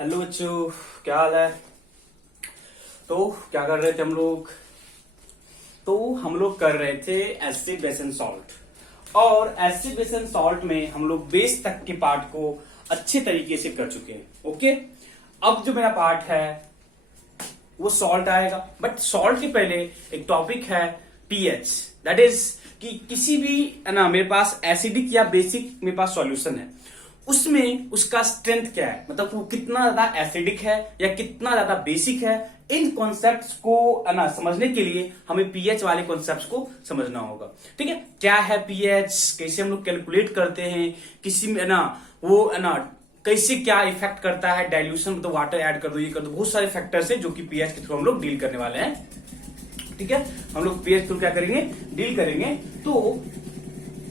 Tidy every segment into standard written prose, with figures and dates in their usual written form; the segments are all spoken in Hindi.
हेलो बच्चों, क्या हाल है। तो क्या कर रहे थे हम लोग। कर रहे थे एसिड बेस एंड सॉल्ट। और एसिड बेस एंड सॉल्ट में हम लोग बेस तक के पार्ट को अच्छे तरीके से कर चुके हैं। ओके, अब जो मेरा पार्ट है वो सॉल्ट आएगा। बट सॉल्ट के पहले एक टॉपिक है पीएच, दैट इज कि किसी भी है ना, मेरे पास एसिडिक या बेसिक मेरे पास सॉल्यूशन है, उसमें उसका स्ट्रेंथ क्या है, मतलब वो कितना ज्यादा एसिडिक है या कितना ज्यादा बेसिक है। इन कॉन्सेप्ट्स को है ना समझने के लिए हमें पीएच वाले कॉन्सेप्ट्स को समझना होगा। ठीक है, क्या है पीएच, कैसे हम लोग कैलकुलेट करते हैं, किसी में है ना वो है ना कैसे क्या इफेक्ट करता है, डाइल्यूशन तो वाटर ऐड कर दो, ये कर दो, बहुत सारे फैक्टर्स है जो कि पीएच के थ्रू हम लोग डील करने वाले हैं। ठीक है, हम लोग पीएच थ्रू क्या करेंगे, डील करेंगे। तो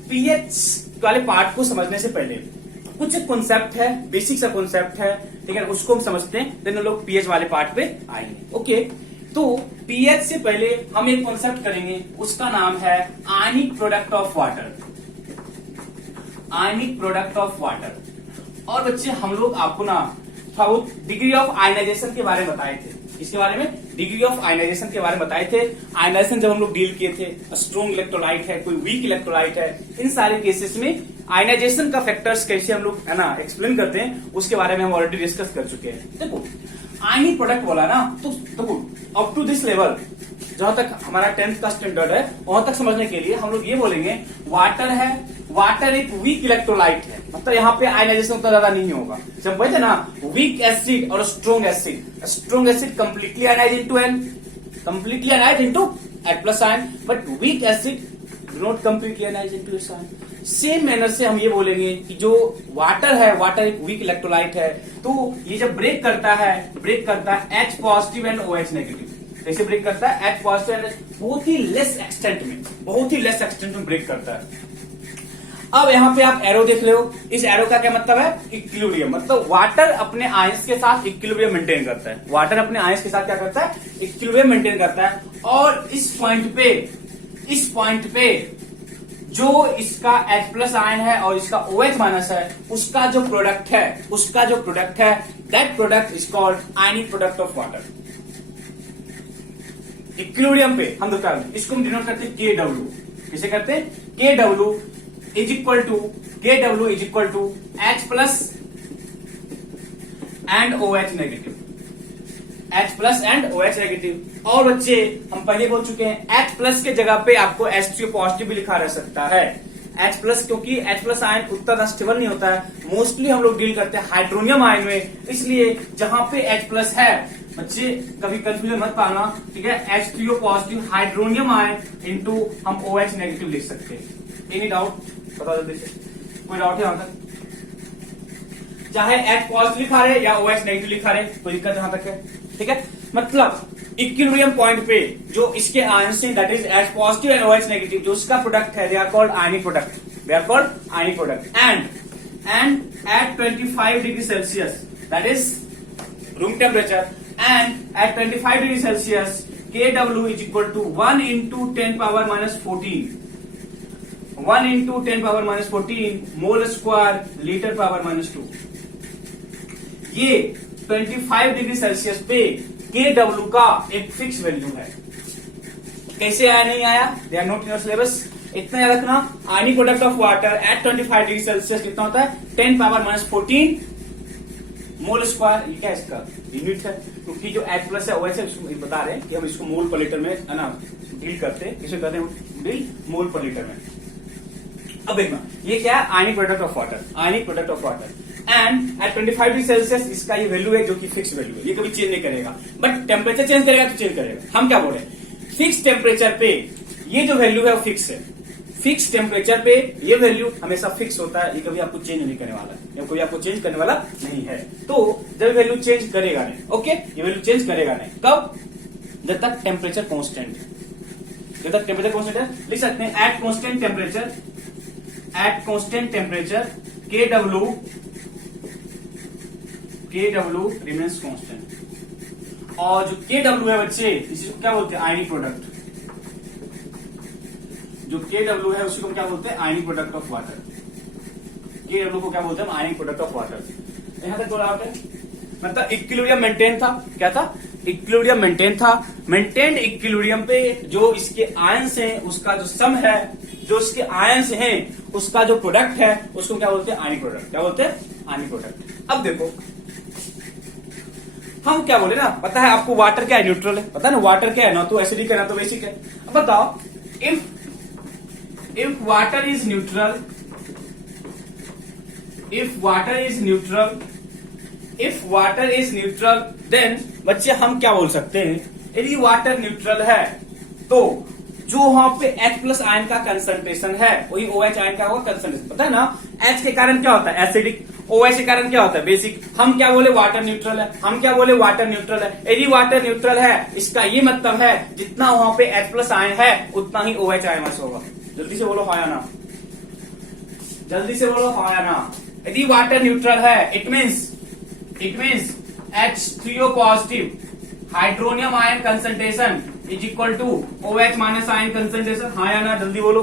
पीएच वाले पार्ट को समझने से पहले कुछ कॉन्सेप्ट है, बेसिक सा कॉन्सेप्ट है, ठीक है, उसको हम समझते हैं, देन हम लोग पीएच वाले पार्ट पे आएंगे। ओके, तो पीएच से पहले हम एक कॉन्सेप्ट करेंगे, उसका नाम है ionic product of water. Ionic product of water. और बच्चे हम लोग आपको ना डिग्री ऑफ आयनाइजेशन के बारे में बताए थे, इसके बारे में डिग्री ऑफ आयनाइजेशन के बारे में बताए थे। आयनाइजेशन जब हम लोग डील किए थे, स्ट्रॉन्ग इलेक्ट्रोलाइट है, कोई वीक इलेक्ट्रोलाइट है, इन सारे केसेस में आयनाइजेशन का फैक्टर्स कैसे हम लोग है ना एक्सप्लेन करते हैं, उसके बारे में हम ऑलरेडी डिस्कस कर चुके हैं। देखो आयनिक प्रोडक्ट बोला ना, तो देखो अप टू दिस लेवल जहां तक हमारा 10th का स्टैंडर्ड है वहां तक समझने के लिए हम लोग ये बोलेंगे वाटर है, वाटर एक वीक इलेक्ट्रोलाइट है, मतलब यहाँ पे आयनाइजेशन उतना ज्यादा नहीं होगा। जब बोलते ना वीक एसिड और strong acid, strong acid completely ionise into N, completely ionise into H plus ion, but weak acid do not completely ionise into S ion. Same manner से हम ये बोलेंगे कि जो वाटर है, वाटर एक वीक इलेक्ट्रोलाइट है, तो ये जब ब्रेक करता है H positive and OH negative. कैसे ब्रेक करता है, H पॉजिटिव एंड बहुत ही लेस एक्सटेंट में ब्रेक करता है। अब यहाँ पे आप एरो देख रहे हो, इस एरो का क्या मतलब है, इक्विलिब्रियम, मतलब वाटर अपने आयंस के साथ इक्विलिब्रियम मेंटेन करता है। वाटर अपने आयंस के साथ क्या करता है, इक्विलिब्रियम मेंटेन करता है। और इस पॉइंट पे जो इसका H प्लस आयन है और इसका OH माइनस है, उसका जो प्रोडक्ट है that product is called ionic product of water. Equilibrium पे हम लोग इसको हम डिनोट करते हैं KW। किसे करते हैं, KW is equal to H plus and OH negative, H plus and OH negative. और बच्चे हम पहले बोल चुके हैं H प्लस के जगह पे आपको H3O पॉजिटिव भी लिखा रह सकता है। H प्लस, क्योंकि H प्लस आयन उतना स्टेबल नहीं होता है, मोस्टली हम लोग डील करते हैं हाइड्रोनियम आयन में, इसलिए जहां पे H प्लस है बच्चे कभी कंफ्यूजन मत पाना। ठीक है, H3O positive hydronium ion into हम OH नेगेटिव लिख सकते हैं। एनी डाउट बता जल्दी से, कोई डाउट है यहां तक, चाहे H पॉजिटिव लिखा रहे या OH नेगेटिव लिखा रहे, कोई दिक्कत यहां तक है। ठीक है, मतलब इक्विलिब्रियम पॉइंट पे जो इसके आयन से that is H positive and OH negative, जो इसका प्रोडक्ट है, they are called ionic product. And at 25 degree Celsius, that is room temperature, and at 25 degree Celsius KW is equal to 1 into 10 power minus 14, 1 into 10 power minus 14 mole square litre power minus 2। ये 25 डिग्री सेल्सियस पे KW का एक फिक्स वैल्यू है। कैसे आया, नहीं आया, they are not in your syllabus. इतना याद रखना, ionic product of water at 25 degree Celsius कितना होता है, 10 पावर माइनस 14 मोल स्क्वायर। ये क्या इसका यूनिट है, क्योंकि जो H प्लस है OH है, उसको बता रहे हैं कि हम इसको मोल पर लीटर में है ना डील करते हैं। किसे कहते हैं, डील मोल पर लीटर में। अब देखना ये क्या है, ionic product of water and at 25 degree Celsius इसका ये वैल्यू है जो कि फिक्स वैल्यू है, ये कभी चेंज नहीं करेगा। बट टेम्परेचर चेंज करेगा तो चेंज करेगा। हम क्या बोले, फिक्स टेम्परेचर पे ये जो वैल्यू है वो फिक्स है। फिक्स टेम्परेचर पे ये वैल्यू हमेशा फिक्स होता है, ये कभी आपको चेंज नहीं करने वाला है, कोई आपको चेंज करने वाला नहीं है। तो जब वैल्यू चेंज करेगा नहीं, ओके, ये वैल्यू चेंज करेगा नहीं, कब, जब तक टेम्परेचर कांस्टेंट है। लिख सकते हैं at constant temperature KW remains constant. और जो KW है बच्चे, इसको क्या बोलते हैं, आयनिक प्रोडक्ट। जो KW है उसको क्या बोलते हैं, आयनिक प्रोडक्ट ऑफ वाटर। KW को क्या बोलते हैं, आयनिक प्रोडक्ट ऑफ वाटर। यहां तक तो डाउट है, मतलब इक्विलिब्रियम मेंटेन था। क्या था? इक्विलिब्रियम मेंटेन था। मेंटेन्ड इक्विलिब्रियम पे जो इसके आयंस हैं उसका जो सम है, जो इसके आयंस हैं उसका जो प्रोडक्ट है उसको क्या बोलते हैं? Ionic product. क्या बोलते हैं? Ionic product. अब देखो हम क्या बोले ना, पता है आपको वाटर क्या है? न्यूट्रल है। पता है ना वाटर क्या है? ना तो एसिडिक है ना तो बेसिक है। अब बताओ, if water is neutral, if water is neutral then बच्चे हम क्या बोल सकते हैं? यदि वाटर न्यूट्रल है तो जो वहां पे H प्लस आयन का कंसंट्रेशन है वही OH आयन का होगा कंसंट्रेशन। पता है ना H के कारण क्या होता है? एसिडिक। OH के कारण क्या होता है? बेसिक। हम क्या बोले? वाटर न्यूट्रल है। हम क्या बोले? वाटर न्यूट्रल है। यदि वाटर न्यूट्रल है इसका ये मतलब है जितना वहां पे H प्लस आयन है उतना ही OH आयन होगा। जल्दी से बोलो हाँ या ना, जल्दी से बोलो हाँ या ना। यदि वाटर न्यूट्रल है it means H3O positive hydronium ion concentration is equal to OH minus ion concentration. हाँ या ना, जल्दी बोलो।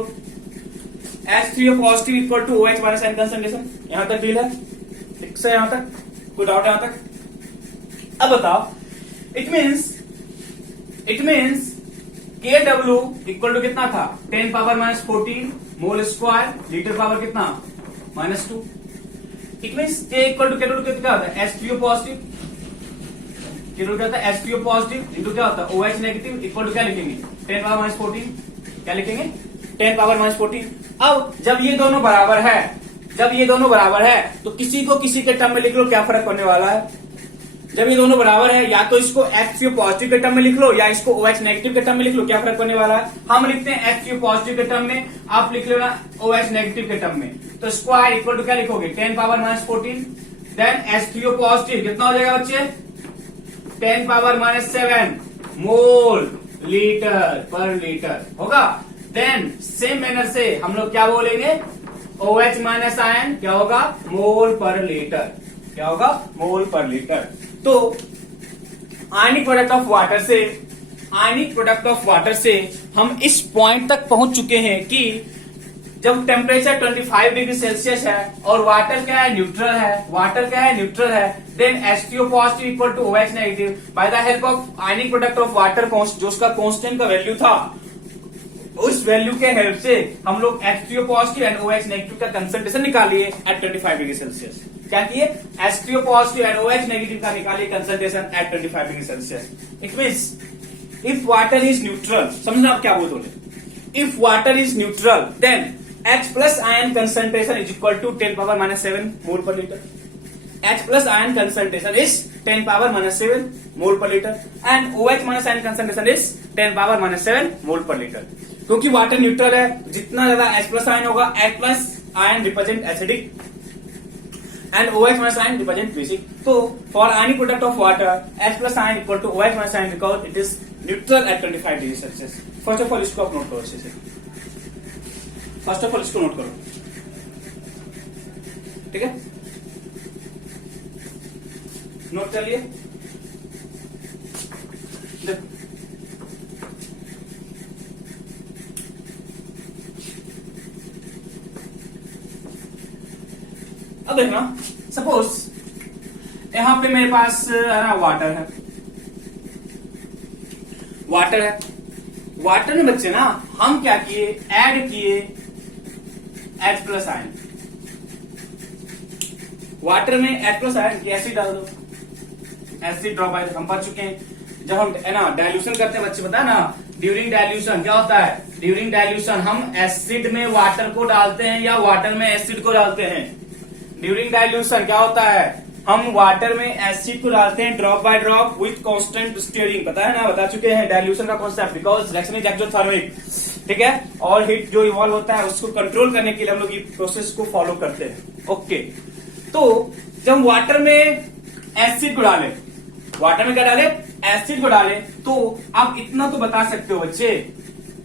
H3O positive equal to OH minus ion concentration. यहां तक डील है? ठीक से यहां तक? कोई डाउट है यहां तक? अब बताओ, it means KW equal to कितना था? 10 power minus 14 mole square litre power कितना? -2। It means K equal to KW कितना होता है? H3O positive. KW क्या होता है? H3O पॉजिटिव इंटू क्या होता है? OH नेगेटिव इक्वल टू क्या लिखेंगे? 10 पावर माइनस 14। क्या लिखेंगे? 10 पावर माइनस 14। अब जब ये दोनों बराबर है तो किसी को किसी के टर्म में लिख लो, क्या फर्क पड़ने वाला है? जब ये दोनों बराबर है या तो इसको H3O पॉजिटिव के टर्म में लिख लो या इसको OH नेगेटिव के टर्म में लिख लो, क्या फर्क पड़ने वाला है? हम लिखते हैं H3O पॉजिटिव के टर्म में, आप लिख लो ना OH नेगेटिव के टर्म में। तो स्क्वायर इक्वल टू क्या लिखोगे? 10 power minus 14 then H3O positive कितना हो जाएगा बच्चे? 10 पावर माइनस 7 मोल लीटर पर लीटर होगा। देन सेम मैनर से हम लोग क्या बोलेंगे? OH माइनस आयन क्या होगा? मोल पर लीटर। क्या होगा? मोल पर लीटर। तो आयनिक प्रोडक्ट ऑफ वाटर से हम इस पॉइंट तक पहुंच चुके हैं कि जब टेम्परेचर 25 डिग्री सेल्सियस है और वाटर क्या है? न्यूट्रल है, then H3O positive equal to OH negative by the help of ionic product of water जो उसका कांस्टेंट का वैल्यू था, उस वैल्यू के हेल्प से हम लोग H3O positive and OH negative का कंसंट्रेशन निकालिए एट 25 डिग्री सेल्सियस। क्या किए? H3O positive and OH negative का निकालिए concentration at 25 degree Celsius. It means if water is neutral, समझना आप क्या बोले? If water is neutral then H plus ion concentration is equal to 10 power minus 7 mole per litre. H plus ion concentration is 10 power minus 7 mole per litre and OH minus ion concentration is 10 power minus 7 mole per litre. क्योंकि वाटर न्यूट्रल है, जितना ज्यादा H प्लस आयन होगा, H plus ion represent acidic and OH minus ion represent basic. तो for ionic product of water H plus ion equal to OH minus ion because it is neutral at 25 degree Celsius. First of all इसको आप नोट करो, इसको नोट करो, ठीक है? नोट कर लिए? अब देखना, सपोज यहां पे मेरे पास ना वाटर है। वाटर में बच्चे ना हम क्या किए? ऐड किए H प्लस आयन। वाटर में H प्लस आयन की एसिड डाल दो, एसिड ड्रॉप बाय हम पढ़ चुके हैं। जब हम ना डाइल्यूशन करते हैं बच्चे, पता है ना ड्यूरिंग डाइल्यूशन क्या होता है? ड्यूरिंग डाइल्यूशन हम एसिड में वाटर को डालते हैं या वाटर में एसिड को डालते हैं। ड्यूरिंग डाइल्यूशन क्या होता है? हम वाटर में एसिड को डालते हैं drop by drop with constant steering. पता है ना, बता चुके हैं डाइल्यूशन का concept, because reaction is exothermic, ठीक है? और हीट जो इवॉल्व होता है उसको कंट्रोल करने के लिए हम लोग ये प्रोसेस को फॉलो करते हैं। ओके, तो जब वाटर में एसिड को डाले, वाटर में क्या डाले? एसिड को डाले, तो आप इतना तो बता सकते हो बच्चे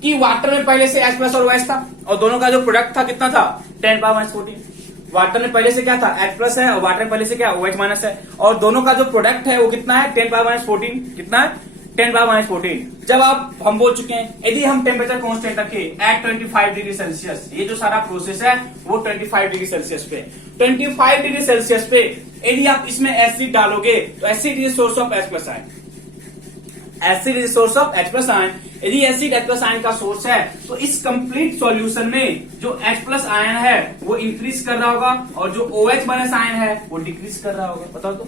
कि वाटर में पहले से H प्लस और OH था और दोनों का जो प्रोडक्ट था कितना था? 10 पावर माइनस 14। वाटर में पहले से क्या था? H प्लस है और वाटर में पहले से क्या? OH माइनस है और दोनों का जो प्रोडक्ट है वो कितना है? 10 पावर माइनस 14। कितना है? 10⁻⁻14। जब हम बोल चुके हैं यदि हम टेम्परेचर कांस्टेंट रखें एट 25 डिग्री सेल्सियस, ये जो सारा प्रोसेस है वो 25 डिग्री सेल्सियस पे, 25 डिग्री सेल्सियस पे यदि आप इसमें एसिड डालोगे तो acid is source of H plus ion, acid is source of H plus ion. यदि एसिड H प्लस आयन का सोर्स है तो इस कंप्लीट सॉल्यूशन में जो H प्लस आयन है वो इंक्रीज कर रहा होगा और जो OH माइनस आयन है वो डिक्रीज कर रहा होगा। बताओ तो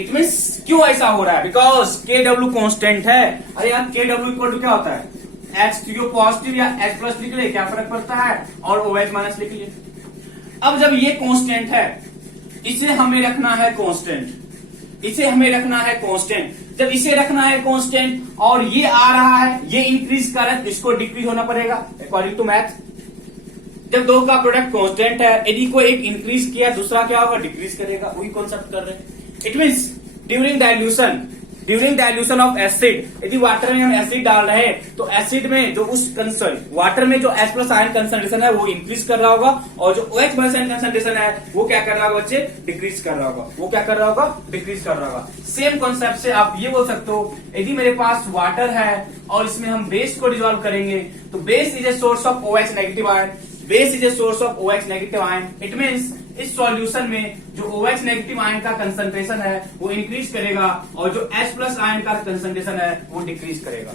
इट मीन्स क्यों ऐसा हो रहा है? बिकॉज KW कांस्टेंट है। अरे यार KW इक्वल टू क्या होता है? H3O पॉजिटिव या H प्लस लिख ले, क्या फर्क पड़ता है, और OH माइनस लिख लिए। अब जब ये कांस्टेंट है इसे हमें रखना है कांस्टेंट, इसे हमें रखना है कांस्टेंट। जब इसे रखना है कांस्टेंट और ये आ रहा है, ये इंक्रीज कर रहा है, इसको डिक्रीज होना पड़ेगा अकॉर्डिंग टू मैथ। जब दो का प्रोडक्ट कांस्टेंट है, यदि को एक इंक्रीज किया दूसरा क्या होगा? डिक्रीज करेगा। वही कॉन्सेप्ट कर रहे हैं। It means during dilution of acid, यदि वाटर में हम एसिड डाल रहे हैं तो एसिड में जो वाटर में जो H प्लस आयन कंसंट्रेशन है वो इंक्रीज कर रहा होगा और जो OH माइनस आयन कंसंट्रेशन है वो क्या कर रहा होगा बच्चे? डिक्रीज कर रहा होगा। वो क्या कर रहा होगा? डिक्रीज कर रहा होगा। सेम कॉन्सेप्ट से आप ये बोल सकते हो, यदि मेरे पास वाटर है और इसमें हम बेस को डिजोल्व करेंगे तो base is a source of OH negative ion, base is a source of OH negative ion. It means इस सॉल्यूशन में जो OH नेगेटिव आयन का कंसंट्रेशन है वो इंक्रीज करेगा और जो H प्लस आयन का कंसंट्रेशन है वो डिक्रीज करेगा,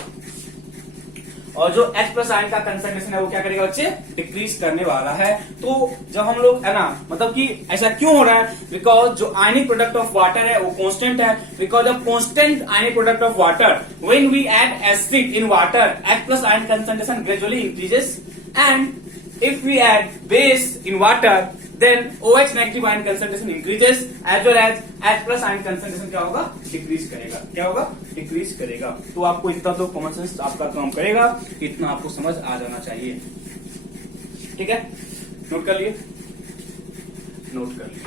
और जो H प्लस आयन का कंसंट्रेशन है वो क्या करेगा बच्चे? डिक्रीज करने वाला है। तो जब हम लोग है ना, मतलब कि ऐसा क्यों हो रहा है? बिकॉज जो आयनिक प्रोडक्ट ऑफ वाटर है वो कांस्टेंट है। Because of constant ionic product of water, when we add acid in water, H plus ion concentration gradually increases, and if we add base in water then OH negative ion concentration increases as well as H plus ion concentration क्या होगा? डिक्रीज करेगा। क्या होगा? डिक्रीज करेगा। तो आपको इतना तो कॉमन सेंस आपका काम करेगा, इतना आपको समझ आ जाना चाहिए। ठीक है, नोट कर लिए? नोट कर लिए।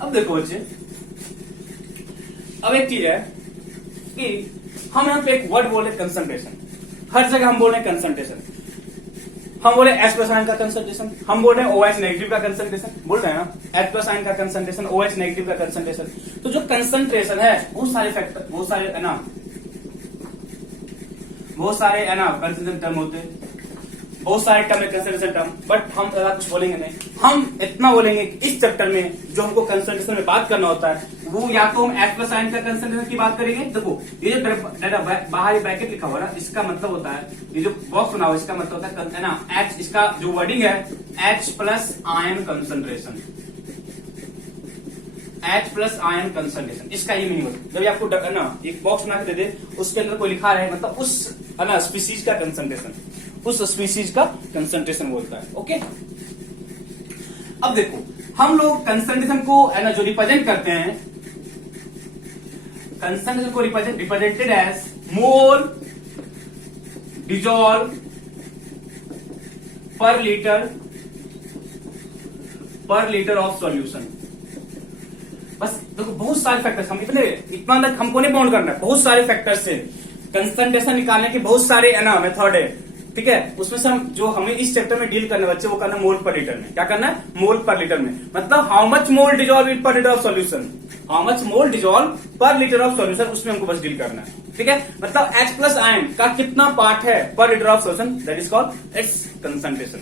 अब देखो बच्चे, अब एक चीज है कि हम यहां पे एक वर्ड बोले कंसंट्रेशन, हर जगह हम बोल रहे हैं कंसंट्रेशन। हम बोले H प्लस आयन का कंसंट्रेशन, हम बोल रहे हैं OH नेगेटिव का कंसंट्रेशन, बोल रहे हैं ना, H प्लस आयन का कंसंट्रेशन, OH नेगेटिव का कंसंट्रेशन। तो जो कंसंट्रेशन है बहुत सारे फैक्टर, बहुत सारे है ना कंसंट्रेशन टर्म होते हैं, बहुत सारे टर्म है कंसंट्रेशन टर्म, बट हम ज्यादा कुछ बोलेंगे नहीं। हम इतना बोलेंगे कि इस चैप्टर में जो हमको कंसंट्रेशन में बात करना होता है वो या तो हम H प्लस आयन का कंसंट्रेशन की बात करेंगे। देखो ये जो बाहर ब्रैकेट लिखा हुआ है इसका मतलब होता है, ये जो बॉक्स बना हुआ है इसका मतलब होता है ना H, इसका जो वर्डिंग है H plus ion concentration, H plus ion concentration, इसका ये मीनिंग होता है। जब आपको ना एक बॉक्स बना के दे दे, उसके अंदर कोई लिखा है मतलब उस है ना स्पीसीज का कंसंट्रेशन, उस स्पीसीज का कंसंट्रेशन बोलता है। ओके, अब देखो हम लोग कंसंट्रेशन को है ना जो रिप्रेजेंट करते हैं, कंसंट्रेशन को represented as mole dissolve per litre of solution. बस देखो बहुत सारे फैक्टर्स, हम इतना तक हमको नहीं बाउंड करना है, बहुत सारे फैक्टर्स से कंसंट्रेशन निकालने के बहुत सारे है ना मेथड है। ठीक है, उसमें से हम जो हमें इस चैप्टर में डील करने बच्चे वो करना मोल पर लीटर में। क्या करना है? मोल पर लीटर में, मतलब how much mole dissolve in per litre of solution, how much mole dissolve per litre of solution, उसमें हमको बस डील करना है। ठीक है, मतलब H प्लस आयन का कितना पार्ट है पर litre of solution, that is called its concentration.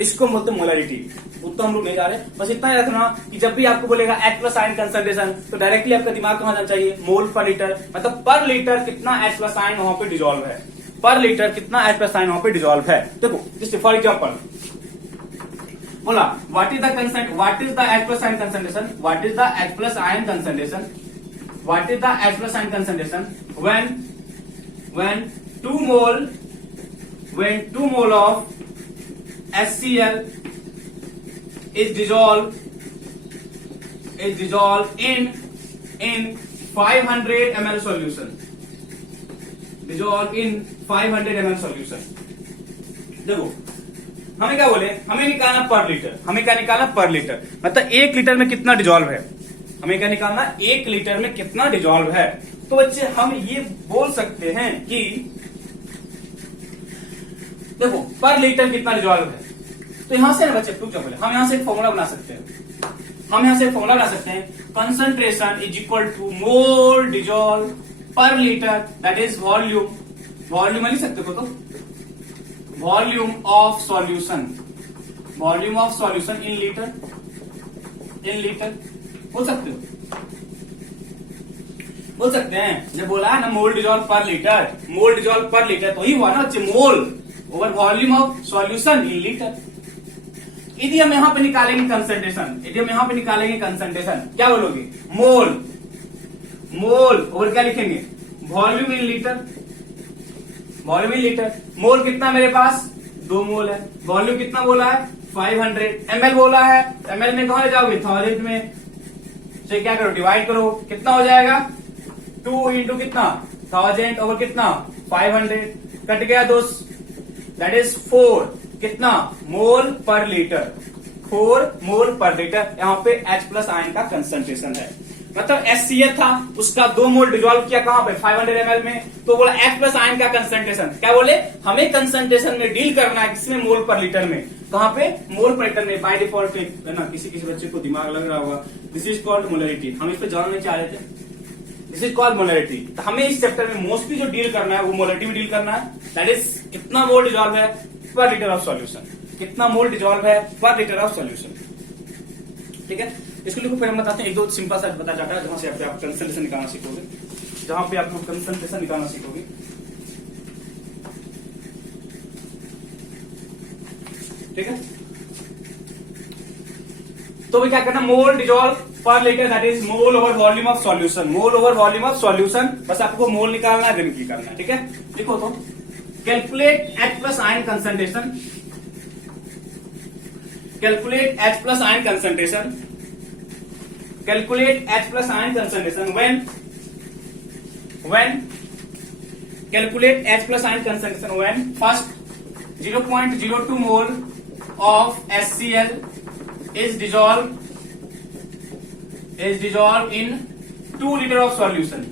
इसको बोलते हैं मोलरिटी। उतना हम लोग नहीं जा रहे, बस इतना ही रखना कि जब भी आपको बोलेगा H प्लस आयन कंसंट्रेशन तो डायरेक्टली आपका दिमाग कहां जाना चाहिए? मोल पर लीटर, मतलब पर लीटर कितना H प्लस आयन वहां पे डिजॉल्व है, पर लीटर कितना H प्लस आयन वहां पे डिजॉल्व है। देखो जैसे फॉर एग्जांपल बोला what is the H plus ion concentration, what is the H plus ion concentration, what is the H plus ion concentration when 2 mole of HCl is dissolved in 500 ml solution, dissolved in 500 ml solution। देखो हमें क्या बोले, हमें निकालना पर लीटर, हमें क्या निकालना पर लीटर, मतलब 1 लीटर में कितना डिजॉल्व है, हमें क्या निकालना 1 लीटर में कितना डिजॉल्व है। तो बच्चे हम ये बोल सकते हैं कि देखो पर लीटर कितना डिजॉल्व है, तो यहां से ना बच्चे टू बोले हम यहां से एक फॉर्मूला बना सकते हैं। हम यहां से फॉर्मूला बना सकते हैं, concentration is equal to mole dissolve per litre, that is volume, volume लिख सकते हो तो volume of solution, volume of solution in litre, in litre बोल सकते हो, बोल सकते हैं। जब बोला है ना mole dissolve per litre, mole dissolve per litre तो ही हुआ ना बच्चे, mole over volume of solution in litre. यदि हम यहां पे निकालेंगे कंसंट्रेशन, यदि हम यहां पे निकालेंगे कंसंट्रेशन, क्या बोलोगे, मोल, मोल ओवर क्या लिखेंगे, volume in litre, volume in litre. Mole कितना मेरे पास 2 मोल है, वॉल्यूम कितना बोला है 500, ml बोला है, ml में कहां ले जाओगे 1000 में, तो क्या करो डिवाइड करो, कितना हो जाएगा 2 इंटू कितना 1000 ओवर कितना 500, कट गया दोस्त, दैट इज 4 कितना मोल पर लीटर, 4 मोल पर लीटर। यहाँ पे H प्लस आयन का कंसंट्रेशन है, मतलब HCl था उसका 2 मोल डिजोल्व किया कहां पे 500 ml में, तो बोला H प्लस आयन का कंसंट्रेशन, क्या बोले हमें कंसंट्रेशन में डील करना है, किसमें मोल पर लीटर में, कहां पे मोल पर लीटर में। बाय डिफॉल्ट है ना, किसी किसी बच्चे को दिमाग लग रहा होगा, दिस इज कॉल्ड मोलरिटी, हम इस पे जानना चाह रहे थे, दिस इज कॉल्ड मोलरिटी। तो हमें इस चैप्टर में मोस्टली जो डील करना है वो मोलरिटी में डील करना है, दैट इज कितना मोल डिजोल्व है पर लीटर ऑफ सॉल्यूशन, कितना मोल डिजोल्व है पर लीटर ऑफ सॉल्यूशन, ठीक है। इसको लिखो, फिर हम बताते हैं, एक दो सिंपल सा बता जाता है जहां से आप कंसंट्रेशन निकालना सीखोगे, जहां पे आप लोग कंसंट्रेशन निकालना सीखोगे। ठीक है, तो भी क्या करना, मोल डिजोल्व पर litre, that is mole over volume of solution, mole over volume of solution, बस आपको मोल निकालना है, दिन की करना है, ठीक है। लिखो तो calculate H plus ion concentration, calculate H plus ion concentration, calculate H plus ion concentration when calculate H plus ion concentration when first 0.02 mole of HCl is dissolved in 2 liter of solution,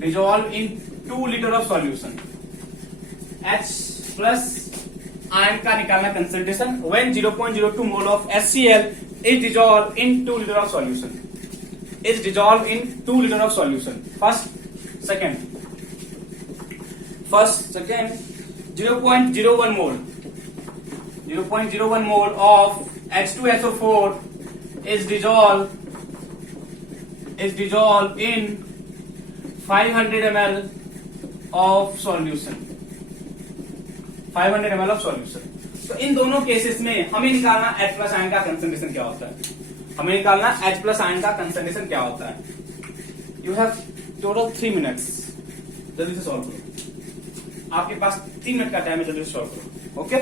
dissolved in 2 liter of solution। H plus ion का निकालना concentration when 0.02 mole of HCl is dissolved in 2 liter of solution, is dissolved in 2 liter of solution। first second 0.01 mole, 0.01 mole of H2SO4 is dissolved in 500 ml of solution, 500 ml of solution। तो इन दोनों केसेस में हमें निकालना H प्लस आयन का कंसंट्रेशन क्या होता है, हमें निकालना H प्लस आयन का कंसंट्रेशन क्या होता है। यू हैव टोटल 3 मिनट्स, जल्दी से सॉल्व करो, आपके पास 3 मिनट का टाइम है, जल्दी से सॉल्व करो। ओके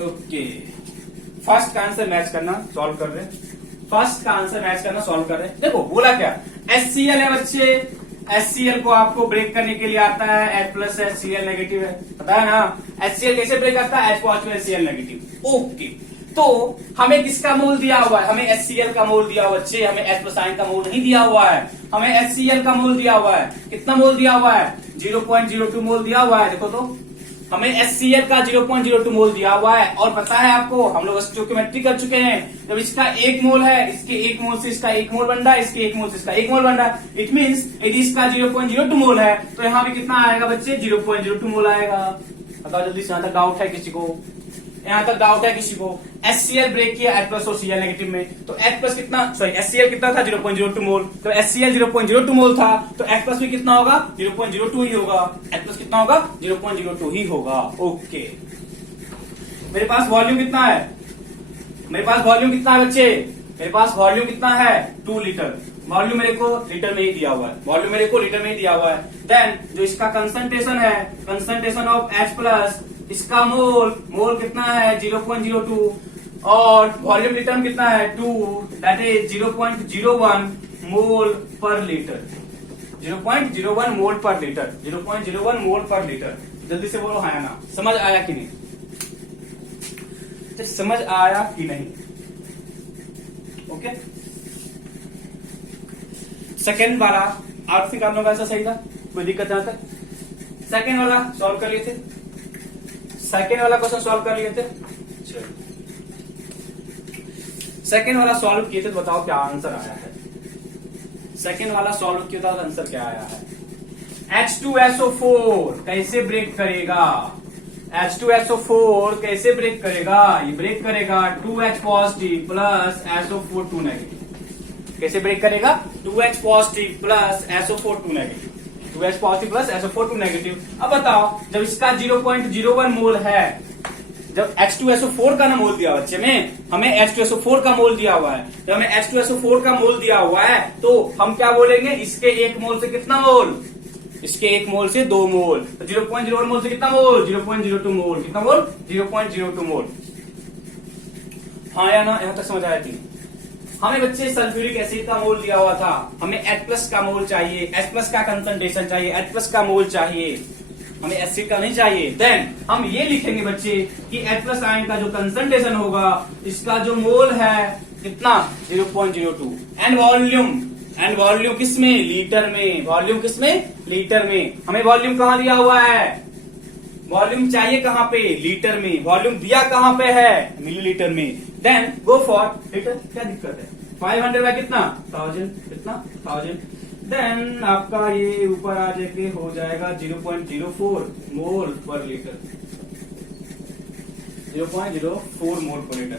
ओके, फर्स्ट का आंसर मैच करना, सॉल्व कर रहे, फर्स्ट का आंसर मैच करना, सॉल्व कर रहे। देखो बोला क्या, HCl है बच्चे, HCl को आपको ब्रेक करने के लिए आता है H प्लस HCl नेगेटिव है, पता है ना। HCl कैसे ब्रेक करता है, H positive HCl negative. Okay, तो हमें किसका मोल दिया हुआ है, हमें HCl का मोल दिया हुआ है बच्चे, हमें H प्लस आयन का मोल नहीं दिया हुआ है, हमें HCl का मोल दिया हुआ है। कितना मोल दिया हुआ है, 0.02 मोल दिया हुआ है। देखो तो हमें HCl का 0.02 मोल दिया हुआ है, और पता है आपको हम लोग स्टोइकियोमेट्री कर चुके हैं, जब इसका 1 मोल है, इसके 1 मोल से इसका 1 मोल बन रहा है, इसके 1 मोल से इसका 1 मोल बन रहा है। इट मींस यदि इसका 0.02 मोल है तो यहाँ पे कितना आएगा बच्चे, 0.02 मोल आएगा। बताओ जल्दी से, यहाँ तक डाउट है किसी को, यहाँ तक डाउट है किसी को। HCl ब्रेक किया H प्लस और Cl नेगेटिव में, तो H प्लस कितना, सॉरी HCl कितना था 0.02 मोल, तो HCl 0.02 मोल था, तो H प्लस भी कितना होगा 0.02 ही होगा, H प्लस कितना होगा 0.02 ही होगा। ओके, मेरे पास वॉल्यूम कितना है, मेरे पास वॉल्यूम कितना है बच्चे, मेरे पास वॉल्यूम कितना है 2 लीटर, वॉल्यूम मेरे को लीटर में ही दिया हुआ है, वॉल्यूम मेरे को लीटर में ही दिया हुआ है। देन जो इसका कंसंट्रेशन है, कंसंट्रेशन ऑफ H प्लस, इसका मोल, मोल कितना है 0.02, और वॉल्यूम लीटर में कितना है 2, that is 0.01 mole per litre, 0.01 mole per litre, 0.01 mole per litre. जल्दी से बोलो हाँ या ना, समझ आया कि नहीं, समझ आया कि नहीं। ओके, सेकेंड वाला आप फिर आप लोग ऐसा सही था, कोई दिक्कत यहां तक। सेकेंड वाला सॉल्व कर लिए थे, सेकेंड वाला क्वेश्चन सॉल्व कर लिए थे। चलो सेकेंड वाला सॉल्व किए थे तो बताओ क्या आंसर आया है। सेकेंड वाला सॉल्व किया था, आंसर क्या आया है? H2SO4 कैसे ब्रेक करेगा? H2SO4 कैसे ब्रेक करेगा? ये ब्रेक करेगा 2H positive plus SO4 2 negative. कैसे ब्रेक करेगा? 2H positive plus SO4 2 negative. 2H positive plus SO4 2 negative. अब बताओ, जब इसका 0.01 मोल है, जब H2SO4 का ना मोल दिया बच्चे में, हमें H2SO4 का मोल दिया हुआ है, जब हमें H2SO4 का मोल दिया हुआ है तो हम क्या बोलेंगे? इसके एक मोल से कितना मोल? इसके एक मोल से 2 मोल। तो 0.01 मोल से कितना मोल? 0.02 मोल। कितना मोल? 0.02 मोल। हाँ या ना? यहां तक समझ आया थी? हमें बच्चे सल्फ्यूरिक एसिड का मोल दिया हुआ था, हमें H+ का मोल चाहिए, H+ का कंसंट्रेशन चाहिए, H+ का मोल चाहिए, हमें एसिड का नहीं चाहिए। देन हम ये लिखेंगे बच्चे कि H+ आयन का जो कंसंट्रेशन होगा, इसका जो मोल है कितना? 0.02। एंड वॉल्यूम किसमें? लीटर में। वॉल्यूम किसमें? लीटर में। हमें वॉल्यूम कहां दिया हुआ है? वॉल्यूम चाहिए कहां पे? लीटर में। वॉल्यूम दिया कहां पे है? मिलीलीटर में। Then go for litre. क्या दिक्कत है? 500 बाय कितना? 1000। कितना? 1000। देन आपका ये ऊपर आ जाके हो जाएगा 0.04 मोल per litre. 0.04 mole per litre.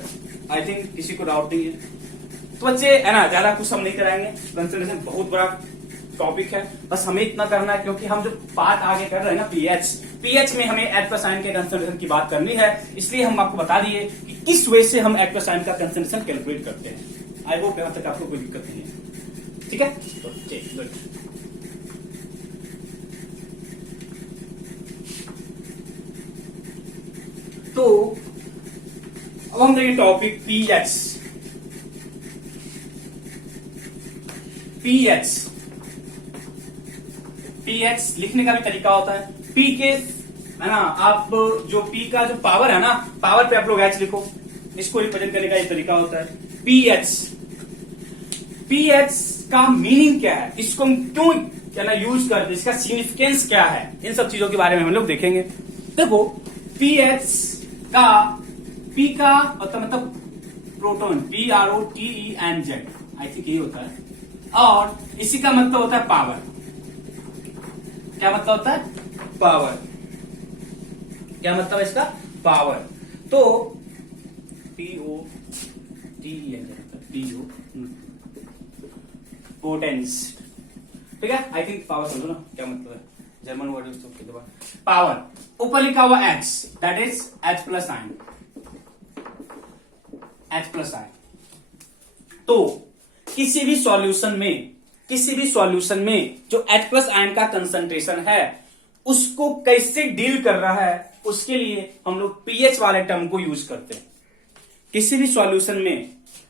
I think किसी को डाउट नहीं है। तो बच्चे है ना, ज्यादा कुछ हम नहीं कराएंगे, कंसंट्रेशन बहुत बड़ा टॉपिक है, बस हमें इतना करना है क्योंकि हम जो पार्ट आगे कर रहे हैं ना पीएच में हमें H+ आयन के कंसंट्रेशन की बात करनी है, इसलिए हम आपको बता दिए कि किस वे से हम H+ आयन का कंसंट्रेशन कैलकुलेट करते हैं। आई होप यहां तक आपको कोई दिक्कत नहीं है। ठीक है, गुड। तो अब हम देखेंगे टॉपिक पीएच लिखने का भी तरीका होता है। पी के है ना, आप जो पी का जो पावर है ना, पावर पे आप लोग एच लिखो, इसको रिप्रेजेंट करने का ये तरीका होता है। पीएच का मीनिंग क्या है, इसको हम क्यों क्या ना यूज करते हैं, इसका सिग्निफिकेंस क्या है, इन सब चीजों के बारे में हम लोग देखेंगे। देखो, पीएच का पी का मतलब प्रोटॉन, PROTENZ, आई थिंक यही होता है, और इसी का मतलब होता है पावर। क्या मतलब होता है? पावर। क्या मतलब है इसका? पावर। तो POTENZ, पोटेंस, ठीक है। आई थिंक पावर समझो ना क्या मतलब है, जर्मन वर्ड यूज तो पावर। ऊपर लिखा हुआ H, that is H+ ion. H+ ion. तो किसी भी सॉल्यूशन में जो H+ आयन का कंसंट्रेशन है उसको कैसे डील कर रहा है, उसके लिए हम लोग पीएच वाले टर्म को यूज करते हैं। किसी भी सॉल्यूशन में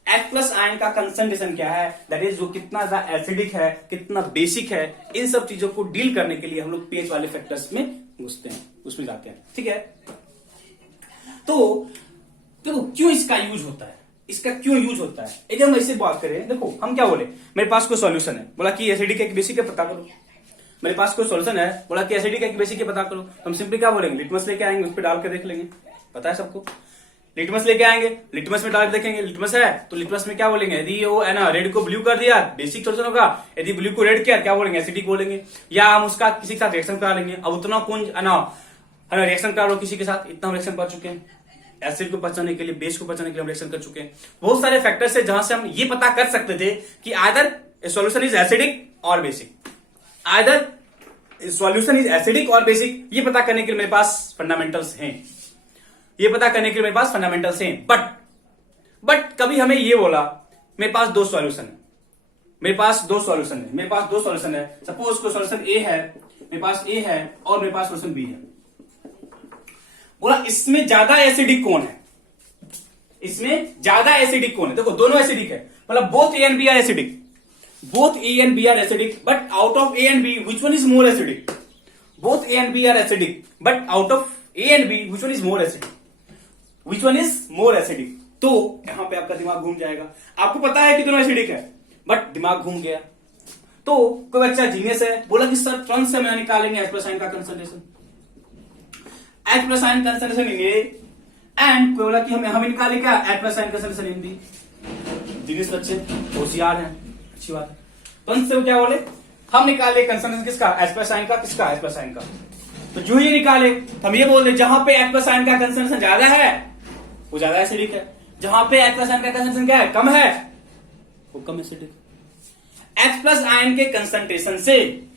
H+ आयन का कंसंट्रेशन क्या है, दैट इज जो कितना ज्यादा एसिडिक है, कितना बेसिक है, इन सब चीजों को डील करने के लिए हम लोग पीएच वाले फैक्टर्स में घुसते हैं, उसमें जाते हैं। ठीक है, तो देखो क्यों इसका यूज होता है, इसका क्यों यूज होता है। यदि हम ऐसे बात करें, देखो हम क्या बोले, मेरे पास कोई सॉल्यूशन है, बोला कि एसिडिक है कि बेसिक है पता करो। मेरे पास कोई सॉल्यूशन है, बोला कि एसिडिक है कि बेसिक है पता करो। हम सिंपली क्या बोलेंगे, लिटमस लेके आएंगे, उस पर डाल के देख लेंगे। पता है सबको, लिटमस लेके आएंगे, लिटमस में डाल के देखेंगे, लिटमस है तो लिटमस में क्या बोलेंगे, यदि वो है ना रेड को ब्लू कर दिया बेसिक सॉल्यूशन होगा, यदि ब्लू को रेड किया क्या बोलेंगे, एसिडिक बोलेंगे। या हम उसका किसी के साथ रिएक्शन करा लेंगे। अब उतना कौन है ना रिएक्शन करा लो किसी के साथ, इतना हम रिएक्शन कर चुके हैं, एसिड को बचाने के लिए, बेस को बचाने के लिए हम रिएक्शन कर चुके हैं। बहुत सारे फैक्टर्स है जहां से हम ये पता कर सकते थे कि आइदर सॉल्यूशन इज एसिडिक और basic, either solution is acidic और बेसिक। ये पता करने के लिए मेरे पास फंडामेंटल्स हैं, ये पता करने के लिए मेरे पास फंडामेंटल्स हैं। बट कभी हमें ये बोला मेरे पास दो सॉल्यूशन है, मेरे पास दो सॉल्यूशन है, सपोज कोई सॉल्यूशन ए है, मेरे पास ए है और मेरे पास सॉल्यूशन बी है। बोला इसमें ज्यादा एसिडिक कौन है, इसमें ज्यादा एसिडिक कौन है। देखो दोनों एसिडिक है, मतलब both A and B are acidic, both A and B are acidic, but out of A and B, which one is more acidic? Both A and B are acidic, but out of A and B, which one is more acidic? Which one is more acidic? तो यहां पे आपका दिमाग घूम जाएगा। आपको पता है कि दोनों एसिडिक है, बट दिमाग घूम गया। तो कोई बच्चा जीनियस है, बोला कि सर तुरंत से मैं निकालेंगे H+ आयन का concentration, H+ ion concentration in A, and कोई बोला कि हम निकालें क्या H+ ion concentration in B। Genius बच्चे, होशियार हैं, अच्छी बात है। तो अंत से क्या बोले, हम निकाले कंसंट्रेशन किसका, H प्लस आयन का, किसका, H प्लस आयन का। तो जो ये निकाले तो हम ये बोल रहे जहां पे H प्लस आयन का कंसंट्रेशन ज्यादा है वो ज्यादा एसिडिक है, जहां पे H प्लस आयन का कंसंट्रेशन क्या है, कम है, वो कम एसिडिक। H प्लस आयन के कंसंट्रेशन से,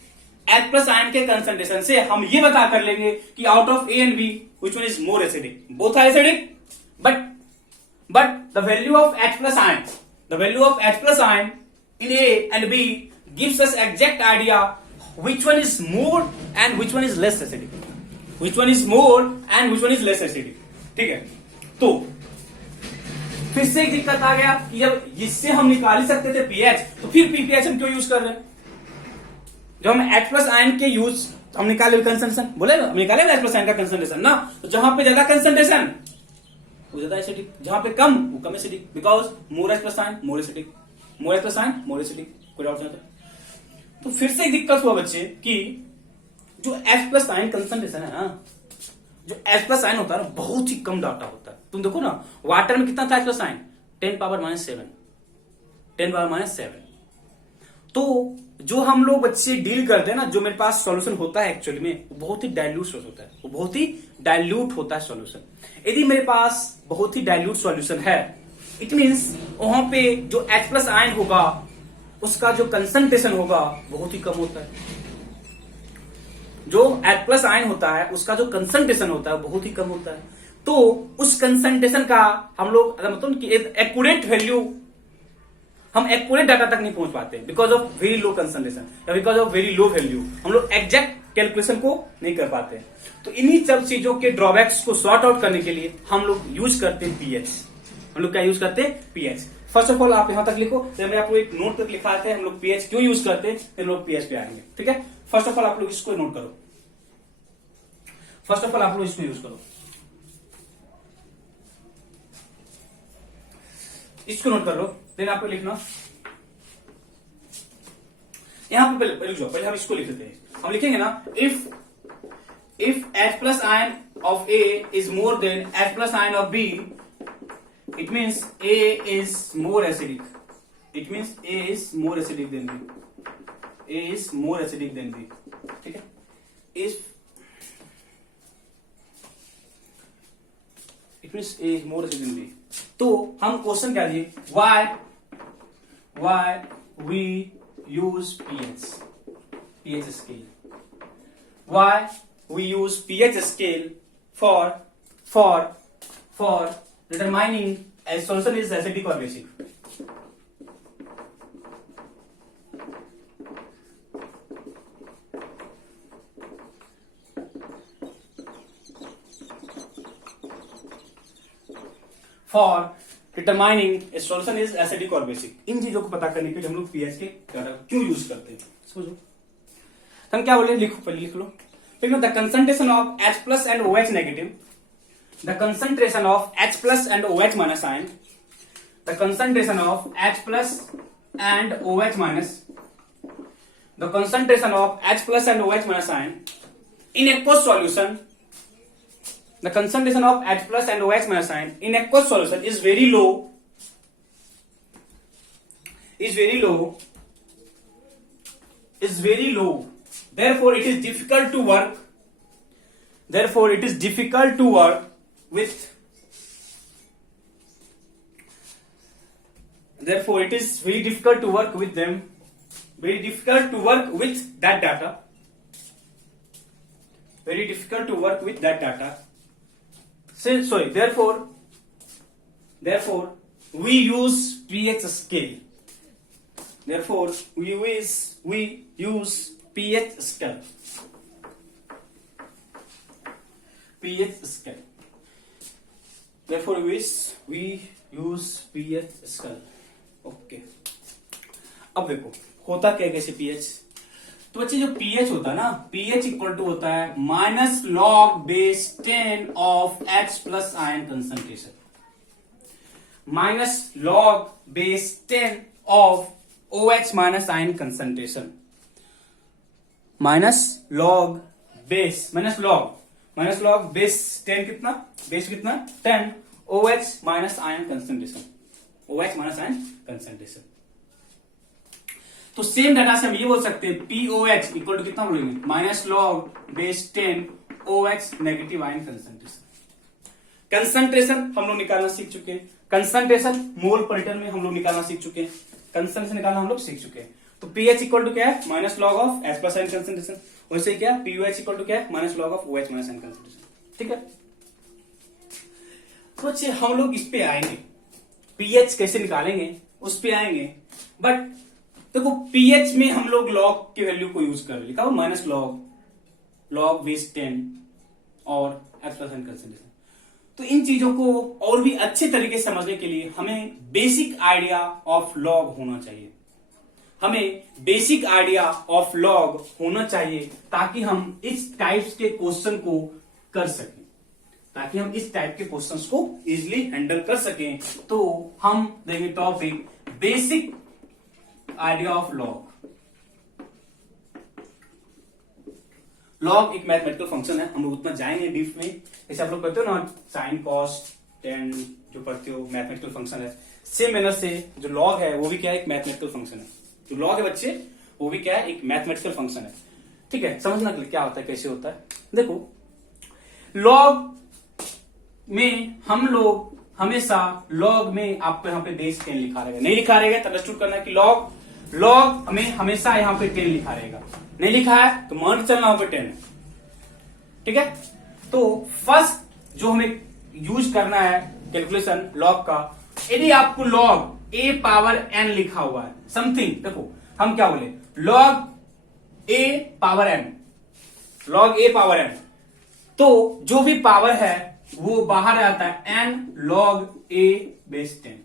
H प्लस आयन के कंसंट्रेशन से हम ये बता कर लेंगे कि out of A and B which one is more acidic, both are acidic, but the value of H plus ion, the value of H plus ion in A and B gives us exact idea which one is more and which one is less acidic, which one is more and which one is less acidic, ठीक है। तो फिर से एक दिक्कत आ गया कि जब इससे हम निकाल ही सकते थे पीएच, तो फिर पीपीएच हम क्यों यूज कर रहे हैं। जब हम H प्लस आयन के यूज हम निकाले कंसंट्रेशन, बोले ना हम निकाले H प्लस आयन का कंसंट्रेशन ना, तो जहां पे ज्यादा कंसंट्रेशन वो ज्यादा एसिडिक, जहां पे कम वो कम acidic, because more H plus ion more acidic, more H plus ion more acidic, कोई डाउट नहीं था। तो फिर से एक दिक्कत हुआ बच्चे कि जो H प्लस आयन कंसंट्रेशन है ना, जो H प्लस आयन होता है ना, बहुत ही कम डाटा होता है। तुम देखो ना वाटर में कितना था H plus ion, 10 power minus 7, 10 power minus 7। तो जो हम लोग बच्चे डील करते हैं ना, जो मेरे पास सॉल्यूशन होता है एक्चुअली में वो बहुत ही डाइल्यूट सोर्स होता है, वो बहुत ही डाइल्यूट होता है सॉल्यूशन। यदि मेरे पास बहुत ही डाइल्यूट सॉल्यूशन है, इट मींस वहां पे जो H प्लस आयन होगा उसका जो कंसंट्रेशन होगा बहुत ही कम होता है। जो H प्लस आयन होता है उसका जो कंसंट्रेशन होता है बहुत ही कम होता है। तो उस कंसंट्रेशन का हम लोग मतलब कि एक्यूरेट वैल्यू, हम एक्यूरेट डाटा तक नहीं पहुंच पाते because of very low concentration या because of very low value, हम लोग एग्जैक्ट कैलकुलेशन को नहीं कर पाते। तो इन्हीं सब चीजों के ड्रॉबैक्स को सॉर्ट आउट करने के लिए हम लोग यूज करते हैं पीएच। हम लोग क्या यूज करते हैं, पीएच। फर्स्ट ऑफ ऑल आप यहां तक लिखो, जब मैं आपको एक नोट तक लिखाते हैं हम लोग पीएच क्यों यूज करते हैं, फिर लोग पीएच पे आएंगे, ठीक है। फर्स्ट ऑफ ऑल आप लोग इसको नोट करो, फर्स्ट ऑफ ऑल आप लोग इसको यूज करो, इसको नोट कर लो। देन आपको लिखना यहां पे पहले हम इसको लिख देते हैं। हम लिखेंगे ना if H plus ion of A is more then H plus ion of B, it means A is more acidic, it means A is more acidic then B, A is more acidic then B, ठीक है। It means A is more acidic then B। तो हम क्वेश्चन क्या दिए, why we use pH scale, why we use pH scale for determining a solution is acidic or basic। For determining A solution is acidic और बेसिक। इन चीजों को पता करने के लिए हम लोग पीएच के क्यों यूज करते हैं समझो। हम क्या बोले, लिखो पहले लिख लो। The concentration of H plus and OH negative, the concentration of H plus and OH minus ion, the concentration of H plus and OH minus, the concentration of H plus and OH minus ion in aqueous solution, the concentration of H plus and OH minus ion in aqueous solution is very low, therefore it is difficult to work, with, therefore it is very difficult to work with them, very difficult to work with that data, very difficult to work with that data. Sorry, therefore we use pH scale, therefore we use pH scale, therefore we use pH scale। Okay, अब देखो होता क्या कैसे pH। तो बच्चे जो pH होता है ना, pH इक्वल टू होता है minus log base 10 of H plus ion concentration, minus log base 10 of OH minus ion concentration, minus log base base 10 कितना, बेस कितना 10 OH minus ion concentration, OH minus ion concentration. तो सेम डाटा से हम ये बोल सकते हैं POH इक्वल टू कितना बोलेंगे, minus log base 10 OH negative ion concentration. Concentration हम लोग निकालना सीख चुके हैं, कंसंट्रेशन मोल पर लिटर में हम लोग निकालना सीख चुके हैं, कंसंट्रेशन निकालना हम लोग सीख चुके हैं। तो पीएच इक्वल टू क्या है, minus log of H plus ion concentration. वैसे ही क्या POH इक्वल टू क्या है, minus log of OH minus ion concentration. ठीक है, तो अच्छे हम लोग इस पे आएंगे, पीएच कैसे निकालेंगे उस पे आएंगे। बट देखो पीएच में हम लोग लॉग की वैल्यू को यूज कर लिखा माइनस लॉग बेस 10 और H प्लस आयन कंसंट्रेशन। तो इन चीजों को और भी अच्छे तरीके से समझने के लिए हमें बेसिक आइडिया ऑफ लॉग होना चाहिए, हमें बेसिक आइडिया ऑफ लॉग होना चाहिए ताकि हम इस टाइप्स के क्वेश्चन को कर सकें, ताकि हम इस टाइप के क्वेश्चंस को इजीली हैंडल कर सकें। तो हम देंगे topic basic idea of log. Log एक मैथमेटिकल फंक्शन है, हम लोग उतना जाएंगे डीप में, जैसे आप लोग पढ़ते हो ना साइन कॉस टेन जो पढ़ते हो मैथमेटिकल फंक्शन है, सेम मैनर से जो लॉग है वो भी क्या है, एक मैथमेटिकल फंक्शन है। जो लॉग है बच्चे वो भी क्या है, एक मैथमेटिकल फंक्शन है। ठीक है, समझना के लिए क्या होता है, कैसे होता है। देखो लॉग में हम लोग हमेशा लॉग में आपको यहाँ पे बेस 10 लिखा रहेगा, नहीं लिखा रहेगा तो अंडरस्टूड करना कि लॉग हमें हमेशा यहाँ पे 10 लिखा रहेगा, नहीं लिखा है तो मान चलना यहाँ पे 10 है। ठीक है, तो फर्स्ट जो हमें यूज करना है कैलकुलेशन लॉग का, यदि आपको लॉग a पावर n लिखा हुआ है समथिंग, देखो हम क्या बोले log a power n, log a power n, तो जो भी पावर है वो बाहर आता है n log a बेस 10।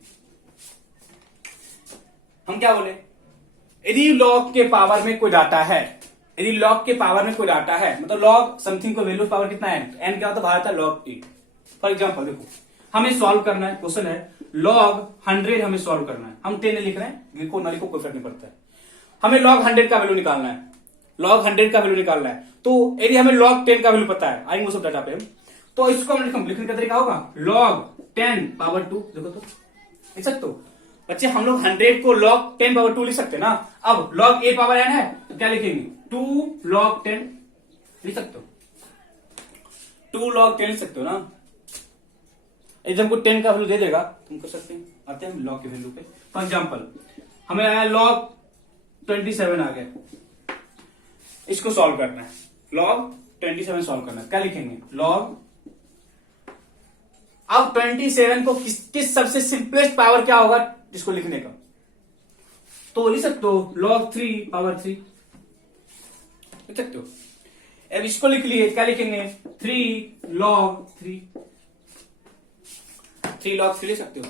हम क्या बोले, यदि लॉग के पावर में कोई डाटा है, यदि लॉग के पावर में कोई डाटा है मतलब लॉग समथिंग को वैल्यू पावर कितना है, n क्या होता है बाहर आता है log 8। फॉर एग्जांपल देखो हमें सॉल्व करना है, क्वेश्चन है log 100 हमें सॉल्व करना है, हम 10 लिख रहे हैं, लिखो ना लिखो कोई फर्क नहीं पड़ता है, हमें log 100 का वैल्यू निकालना है, log 100 का वैल्यू निकालना है। तो यदि हमें log 10 का वैल्यू पता है, आएंगे सब डाटा पे हम, तो इसको हम लिखने का तरीका होगा log 10 पावर 2, देखो तो लिख सकते हो बच्चे, हम लोग 100 को log 10 पावर 2 लिख सकते हैं ना। अब log a पावर n है तो क्या लिखेंगे 2 log 10 लिख सकते हो, 2 log 10 लिख सकते हो ना। यदि हमको 10 का वैल्यू दे देगा तुम कर सकते हैं, आते हैं log के वैल्यू पे। फॉर एग्जाम्पल हमें आया log 27 आ गया, इसको सॉल्व करना है, log 27 सॉल्व करना है, क्या लिखेंगे log, अब 27 को किस सबसे सिंपलेस्ट पावर क्या होगा इसको लिखने का, तो लिख सकते हो log 3 पावर 3 लिख सकते हो। अब इसको लिख लिए, क्या लिखेंगे 3 log 3 लिख सकते हो।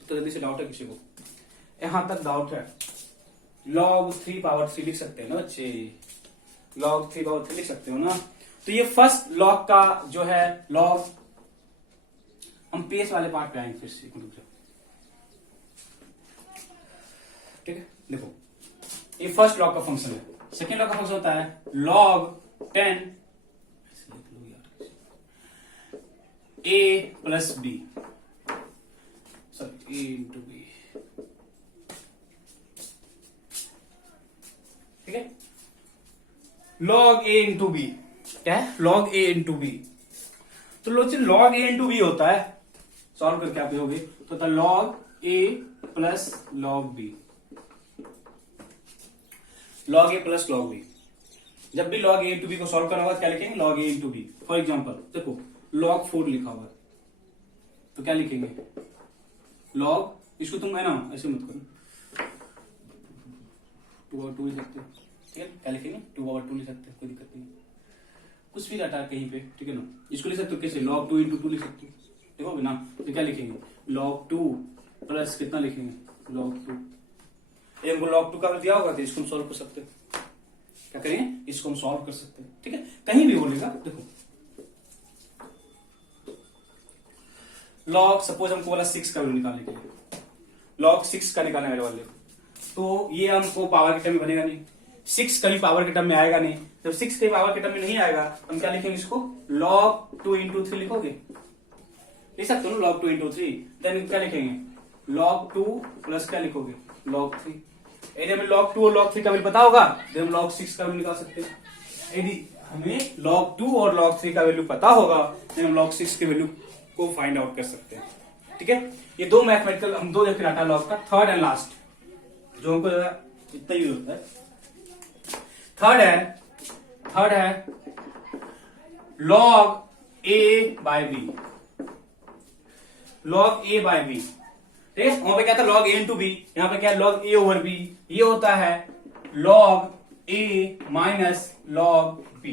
तो जल्दी से डाउट है किसी को, यहां तक डाउट है, log 3 पावर 3 लिख सकते हो ना बच्चे, log 3 पावर 3 लिख सकते हो ना। तो ये फर्स्ट log का जो है log, हम पीएच वाले पार्ट पे आएंगे फिर से, ठीक है। देखो ये फर्स्ट लॉग का फंक्शन है, सेकेंड लॉग का फंक्शन होता है log 10 a plus b, sorry a into b, ठीक है। log a इंटू b क्या है, log a इंटू b, तो log a इंटू b होता है, सॉल्व करके आप देखोगे तो होता है log a plus log b, log a plus log b। जब भी log a इंटू b को सॉल्व करना होगा क्या लिखेंगे log a into b। For example देखो log 4 लिखा हुआ है तो क्या लिखेंगे log, इसको तुम है ना ऐसे मत करो 2/2 लिख सकते हो, ठीक है। क्या लिखेंगे 2/2 लिख सकते हो, कोई दिक्कत नहीं, कुछ भी डाटा कहीं पे, ठीक है ना। इसको लिख सकते हो कैसे log 2 इंटू 2 लिख सकते हो, देखोगे ना तो क्या लिखेंगे log 2 प्लस कितना लिखेंगे log 2, ये हमको log 2 का दिया होगा तो इसको हम सॉल्व कर सकते हैं, क्या करेंगे इसको हम सॉल्व कर सकते हैं, ठीक है। कहीं भी बोलेगा देखो log, सपोज हमको बोला 6 का वैल्यू निकालने के लिए, log 6 का निकालने मेरे वाले, तो ये हमको पावर के टर्म में बनेगा नहीं, 6 कभी पावर के टर्म में आएगा नहीं, जब 6 कभी पावर के टर्म में नहीं आएगा हम क्या लिखेंगे इसको log 2 इंटू 3 लिखोगे, लिख सकते हो ना log 2 इंटू 3, देन क्या लिखेंगे log 2 प्लस क्या लिखोगे log 3। यदि हमें log 2 और log 3 का वैल्यू पता होगा तो हम log 6 का वैल्यू निकाल सकते हैं। यदि हमें log 2 और log 3 का वैल्यू पता होगा तो हम log 6 के वैल्यू को फाइंड आउट कर सकते हैं। ठीक है, ये दो मैथमेटिकल हम दो देखे डाटा लॉग का, थर्ड एंड लास्ट जो हमको इतना यूज होता है। थर्ड है log a by b। log a by b, ठीक है, वहां पे क्या था log a इंटू b, यहां पे क्या है log a ओवर b। ये होता है log a minus log b,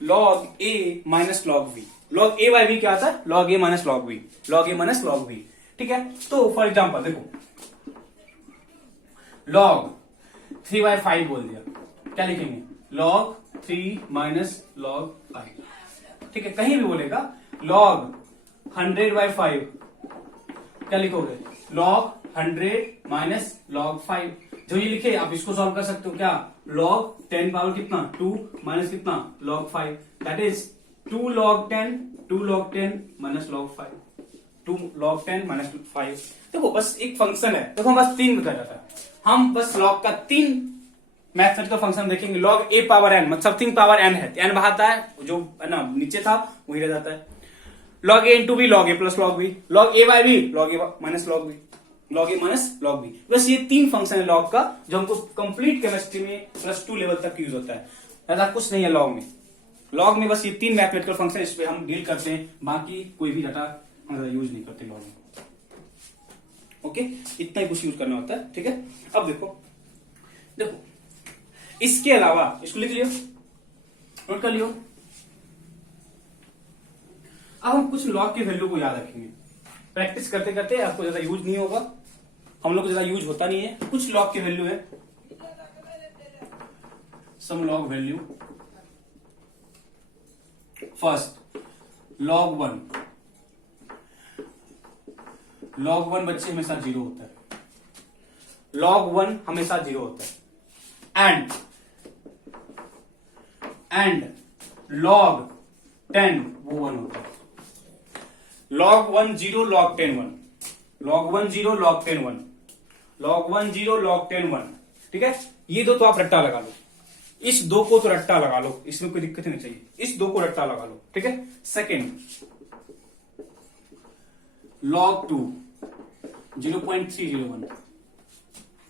log a minus log b। log a by b क्या आता है log a minus log b, log a minus log b। ठीक है, तो फॉर एग्जांपल देखो log 3 बाय 5 बोल दिया, क्या लिखेंगे log 3 माइनस log 5। ठीक है, कहीं भी बोलेगा log 100 बाय 5 क्या लिखोगे log 100 माइनस log 5। जो ये लिखे आप इसको सॉल्व कर सकते हो, क्या log 10 पावर कितना 2 माइनस कितना log 5, that is 2 log 10 minus log 5, 2 log 10 minus 5। देखो बस एक फंक्शन है, देखो हम बस 3 बता जाता है, हम बस log का 3 मैथमेटिकल फंक्शन देखेंगे। log a पावर n मतलब समथिंग पावर n है, n बढ़ाता है, जो है ना नीचे था वही रह जाता है। log a into B log a plus log b, log a by b log a minus log b, log a minus log b। बस ये 3 फंक्शन है log का जो हमको कंप्लीट केमिस्ट्री में +2 लेवल तक यूज होता है। ऐसा कुछ नहीं है log में बस ये 3 मैथमेटिकल फंक्शन इस पे हम डील करते हैं, बाकी कोई भी डाटा हम यूज नहीं करते log में। ओके, इतना ही कुछ यूज करना होता है। ठीक है, अब देखो इसके अलावा इसको लिख लियो, नोट कर लियो। अब हम कुछ लॉग के वैल्यू को याद रखेंगे, प्रैक्टिस करते करते आपको ज्यादा यूज नहीं होगा, हम लोग को ज्यादा यूज होता नहीं है। कुछ लॉग के वैल्यू है, sum log value. First log 1, log 1 बच्चे हमेशा 0 होता है, log 1 हमेशा 0 होता है। एंड log 10 वो 1 होता है। log 1 0 log 10 1, log 1 0 log 10 1, log 1 0 log 10 1। ठीक है, ये दो तो आप रट्टा लगा लो, इस दो को तो रट्टा लगा लो, इसमें कोई दिक्कत नहीं चाहिए, इस दो को रट्टा लगा लो। ठीक है, सेकेंड log 2 0.301।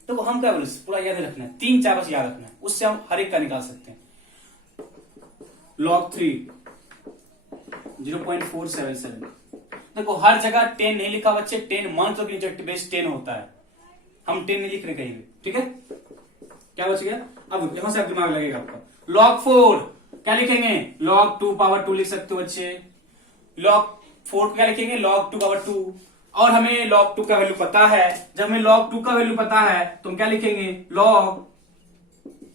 तो हम क्या बोले पूरा याद रखना है, 3-4 बस याद रखना है, उससे हम हर एक का निकाल सकते हैं। log 3 0.477। देखो हर जगह 10 नहीं लिखा बच्चे, 10 मान तो नीचे बेस 10 होता है, हम 10 नहीं लिख रहे कहीं भी। ठीक है, क्या बच गया, अब यहां से आप दिमाग लगेगा आपका। log 4 क्या लिखेंगे log 2 पावर 2 लिख सकते हो बच्चे, log 4 क्या लिखेंगे log 2 पावर 2। और हमें log 2 का वैल्यू पता है, जब हमें log 2 का वैल्यू पता है तो हम क्या लिखेंगे log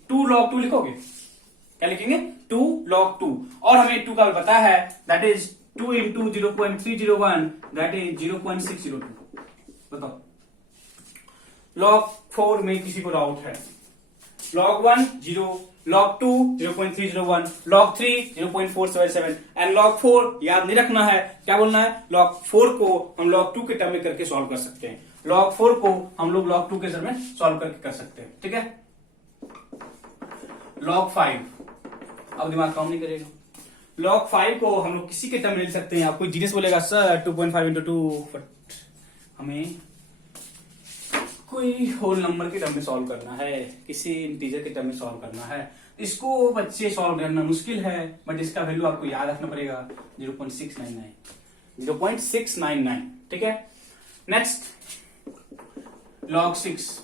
2 लिखोगे, क्या लिखेंगे 2 log 2। और हमें 2 का वैल्यू पता है, that is 2 into 0.301, that is 0.602। बताओ log 4 में किसी को डाउट है, log 1 0, log 2 0.301, log 3 0.477 and log 4 याद नहीं रखना है, क्या बोलना है log 4 को हम log 2 के टर्म में करके सॉल्व कर सकते हैं, log 4 को हम लोग log 2 के टर्म में सॉल्व करके कर सकते हैं। ठीक है, log 5 अब दिमाग काम नहीं करेगा, log 5 को हम लोग किसी के टर्म में ले सकते हैं। आपको जीनियस बोलेगा सर 2.5 इंटू 2, हमें कोई होल नंबर के टर्म में सॉल्व करना है, किसी इंटीजर के टर्म में सॉल्व करना है। इसको बच्चे सॉल्व करना मुश्किल है, बट इसका वैल्यू आपको याद रखना पड़ेगा 0.699। ठीक है, नेक्स्ट log 6,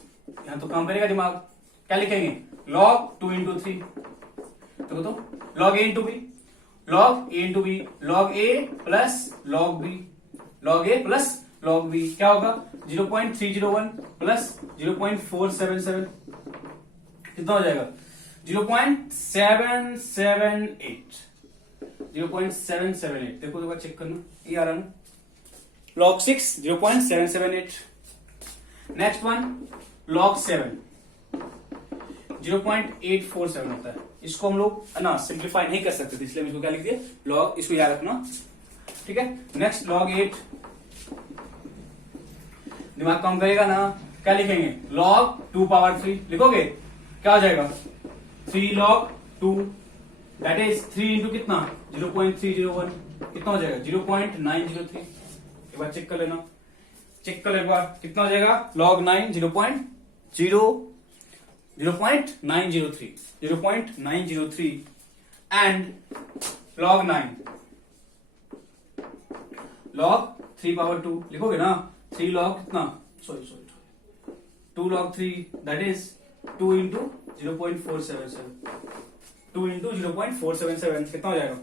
यहां तो काम करेगा दिमाग, क्या लिखेंगे log 2 इंटू 3, तो log a into B, log a into B, log a plus log b, log a plus log b क्या होगा 0.301 प्लस 0.477, कितना हो जाएगा 0.778। 0.778 देखो तो चेक करना, ये आ रहा ना log 6 0.778। नेक्स्ट वन log 7 0.847 होता है, इसको हम लोग ना सिंप्लीफाई नहीं कर सकते थे, इसलिए हम इसको क्या लिख दिए log, इसको याद रखना। ठीक है, नेक्स्ट log 8 दिमाग काम करेगा ना। क्या लिखेंगे, log 2 पावर 3 लिखोगे, क्या हो जाएगा 3 log 2 दैट इज 3 इंटू कितना 0.301 कितना हो जाएगा 0.903। एक बार चेक कर लेना, चेक कर एक बार कितना हो जाएगा log 9 0.903 एंड log 3 पावर 2 लिखोगे ना 3 log कितना sorry 2 log 3 that is 2 into 0.477 2 into 0.477 कितना हो जाएगा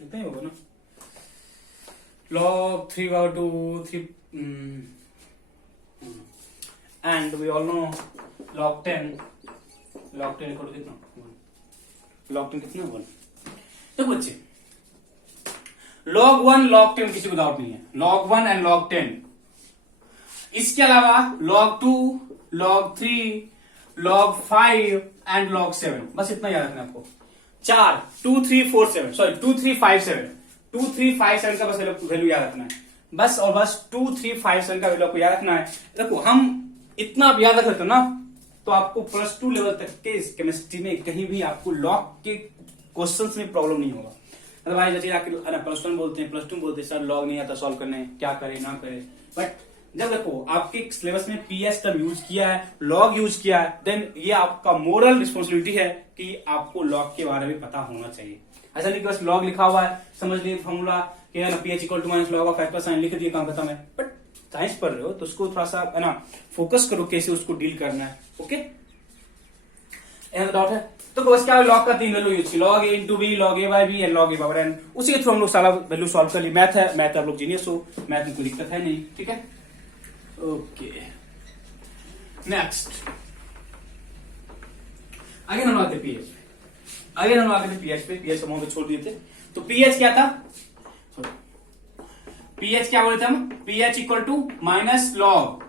इतना ही होगा ना log 3 power 2 3 and we all know log 10 equal कितना log 10 कितना 1। तो बच्चे log 1 log 10 किसी को डाउट नहीं है, log 1 एंड log 10। इसके अलावा log 2 log 3 log 5 and log 7 बस इतना याद रखना आपको। 4 2 3 4 7 सॉरी 2 3 5 7 2 3 5 7 का बस वैल्यू याद रखना है बस, और बस 2 3 5 7 का वैल्यू आपको याद रखना है। देखो हम इतना आप याद रख लेते हो ना तो आपको +2 लेवल तक के केमिस्ट्री में कहीं भी आपको लॉग के क्वेश्चंस में प्रॉब्लम नहीं होगा। अदरवाइज जैसे +1 बोलते हैं +2 बोलते हैं सर लॉग नहीं आता सॉल्व करने, क्या करें ना करें। बट जब देखो आपके सिलेबस में पीएच टर्म यूज किया है, लॉग यूज किया है, देन ये आपका मोरल रिस्पॉन्सिबिलिटी है कि आपको लॉग के बारे में पता होना चाहिए। ऐसा नहीं कि बस लॉग लिखा हुआ है समझ लिए फॉर्मूला कि है ना pH equal to minus log of x plus लिख दिए काम खत्म है। बट साइंस पढ़ रहे हो तो उसको थोड़ा सा है ना फोकस करो कैसे उसको डील करना है। ओके डाउट है तो बस क्या लॉग का 3 वैल्यू यूज की log a into B log a by B and log a power n। उसी के थ्रू हम लोग सारा वैल्यू सॉल्व कर ली। मैथ है, मैथ आप लोग जीनियस हो, मैथ में कोई दिक्कत है नहीं, ठीक है। ओके नेक्स्ट आगे हम आते पीएच पे पीएच का मौके छोड़ दिए थे। तो पीएच क्या था, पीएच क्या बोले थे हम, pH equal to minus log,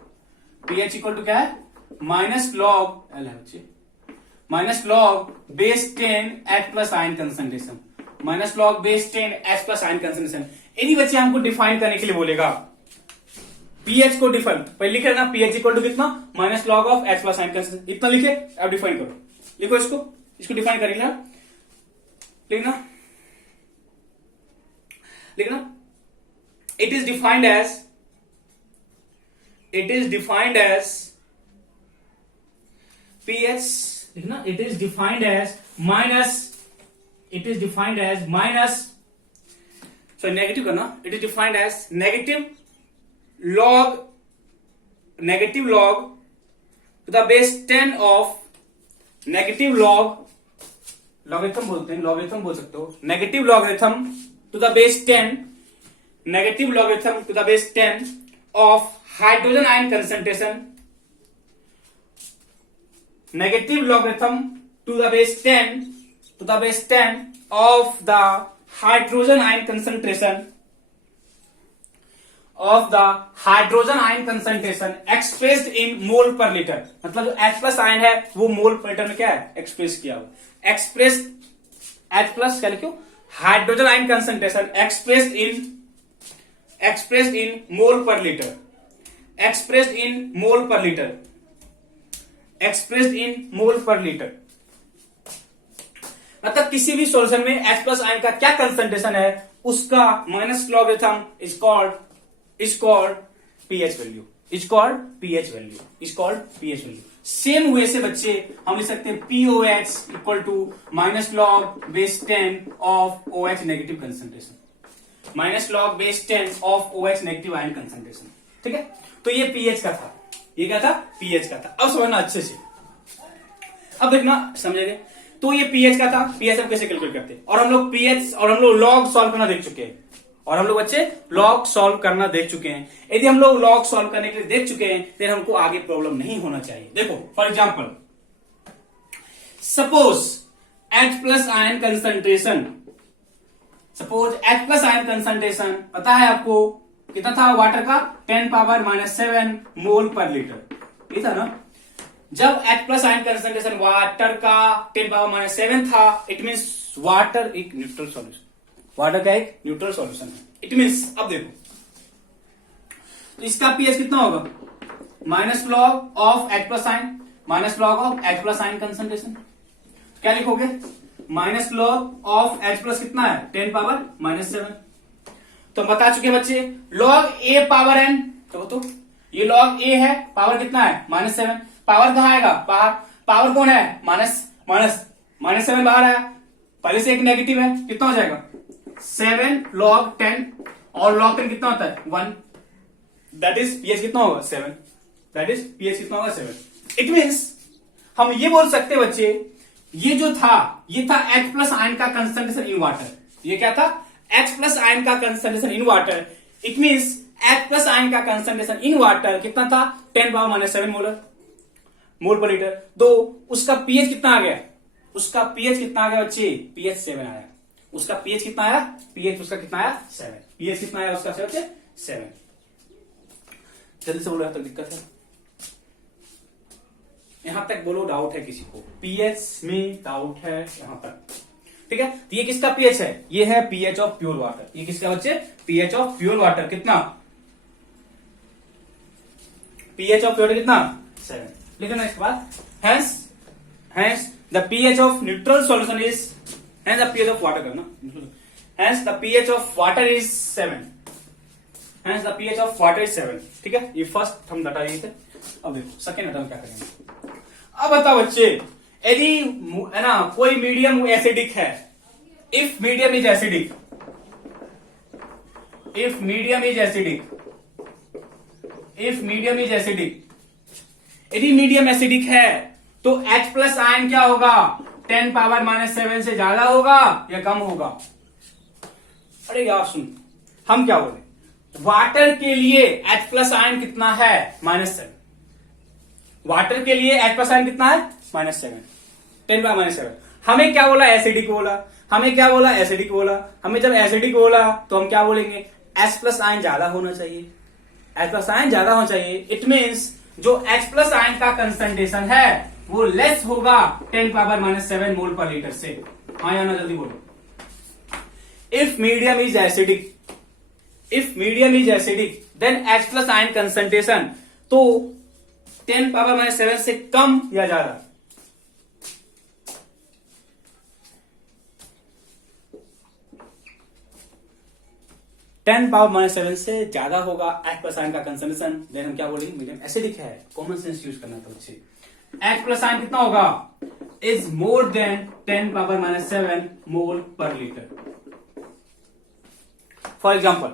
pH equal to क्या है minus log base 10 H plus ion concentration, minus log base 10 H plus ion concentration. यदि बच्चे हमको डिफाइन करने के लिए बोलेगा पीएच को डिफाइन पहले लिखे ना पीएच इक्वल टू कितना minus log of H plus ion concentration, इतना लिखे अब डिफाइन करो, लिखो इसको डिफाइन करेंगे लिखना it is defined as pH लिखना it is defined as sorry negative करना, it is defined as negative log to the base 10 of negative logarithm बोलते हैं, logarithm बोल सकते हो, negative logarithm to the base 10 of hydrogen ion concentration, negative logarithm to the base 10 of the hydrogen ion concentration expressed in mole per liter। मतलब जो H प्लस आयन है वो मोल पर लीटर में क्या है एक्सप्रेस किया हुआ, एक्सप्रेस H प्लस क्या लिखो hydrogen ion concentration expressed in mole per liter, मतलब किसी भी सॉल्यूशन में H प्लस आयन का क्या कंसंट्रेशन है उसका minus logarithm is called pH value. Same way से बच्चे हम लिख सकते हैं POH equal to minus log base 10 of OH negative concentration, minus log base 10 of OH negative ion concentration. ठीक है, तो ये पीएच का था, ये क्या था पीएच का था। अब समझना अच्छे से, अब देखना समझेंगे। तो ये पीएच का था, पीएच हम कैसे कैलकुलेट करते हैं, और हम लोग पीएच और हम लोग लॉग सॉल्व करना देख चुके हैं, और हम लोग बच्चे लॉग सॉल्व करना देख चुके हैं। यदि हम लोग लॉग सॉल्व करने के लिए देख चुके हैं फिर हमको आगे प्रॉब्लम नहीं होना चाहिए। देखो for example suppose H plus ion concentration, पता है आपको कितना था वाटर का 10⁻⁷ मोल पर लीटर, ये था ना। जब H plus ion concentration water का 10 पावर माइनस 7 था, इट मीन्स वाटर एक न्यूट्रल सॉल्यूशन, वाटर का एक न्यूट्रल सॉल्यूशन है। इट मीन्स अब देखो, तो इसका पीएच कितना होगा, minus log of H plus ion, minus log of H plus ion concentration, क्या लिखोगे, minus log of H plus कितना है 10 पावर माइनस 7। तो बता चुके बच्चे, लॉग ए पावर एन, तो ये लॉग ए है, पावर कितना है -7, पावर कहां आएगा बाहर, पावर कौन है -7 बाहर आया, पहले से एक नेगेटिव है, कितना हो जाएगा 7 log 10, और log 10 कितना होता है 1, दैट इज पीएच कितना होगा 7, दैट इज पीएच कितना होगा 7। इट मीन्स हम ये बोल सकते हैं बच्चे, ये जो था ये था H प्लस आयन का कंसंट्रेशन इन वाटर, ये क्या था H प्लस आयन का concentration in water. It means H plus ion का कंसंट्रेशन इन वाटर कितना था 10 power minus 7 mole per litre. तो उसका पीएच कितना आ गया, उसका पीएच कितना आ गया बच्चे, पीएच 7 आया। उसका पीएच कितना आया, पीएच उसका कितना आया 7, पीएच कितना आया उसका 7। जल्दी से बोलो, यहां तक दिक्कत है, यहां तक बोलो डाउट है किसी को, पीएच में डाउट है यहां तक, ठीक है। तो ये किसका पीएच है, ये है पीएच ऑफ प्योर वाटर, ये किसका बच्चे पीएच ऑफ प्योर वाटर, कितना पीएच ऑफ प्योर कितना 7, लिखना इसके बाद, hence the pH of neutral solution is, hence the pH of water करना, hence the pH of water is 7, hence the pH of water is 7, ठीक है। ये फर्स्ट हम डाटा ये थे। अब देखो सेकेंड डाटा क्या करेंगे, अब बताओ बच्चे, यदि है ना कोई मीडियम एसिडिक है, if medium is acidic, if medium is acidic, if medium is acidic, यदि मीडियम एसिडिक है तो H प्लस आयन क्या होगा 10 पावर माइनस 7 से ज्यादा होगा या कम होगा। अरे यार सुन, हम क्या बोले, वाटर के लिए H प्लस आयन कितना है -7, वाटर के लिए H प्लस आयन कितना है -7, 10 पावर -7। हमें क्या बोला, एसिडिक बोला, हमें क्या बोला एसिडिक बोला, हमें जब एसिडिक बोला तो हम क्या बोलेंगे, H प्लस आयन ज्यादा होना चाहिए, H प्लस आयन ज्यादा होना चाहिए। इट मीन्स जो H प्लस आयन का कंसंट्रेशन है वो लेस होगा 10 पावर -7 मोल पर लीटर से। हाँ या ना, जल्दी बोलो। If medium is acidic, if medium is acidic then H plus ion concentration तो 10 पावर -7 से कम या ज्यादा, टेन पावर -7 से ज्यादा होगा H प्लस आयन का कंसंट्रेशन, देन हम क्या बोलेंगे मीडियम एसिडिक है। कॉमन सेंस यूज करना था बच्चे। H प्लस आयन कितना होगा, is more than 10 power -7 mole per litre. For example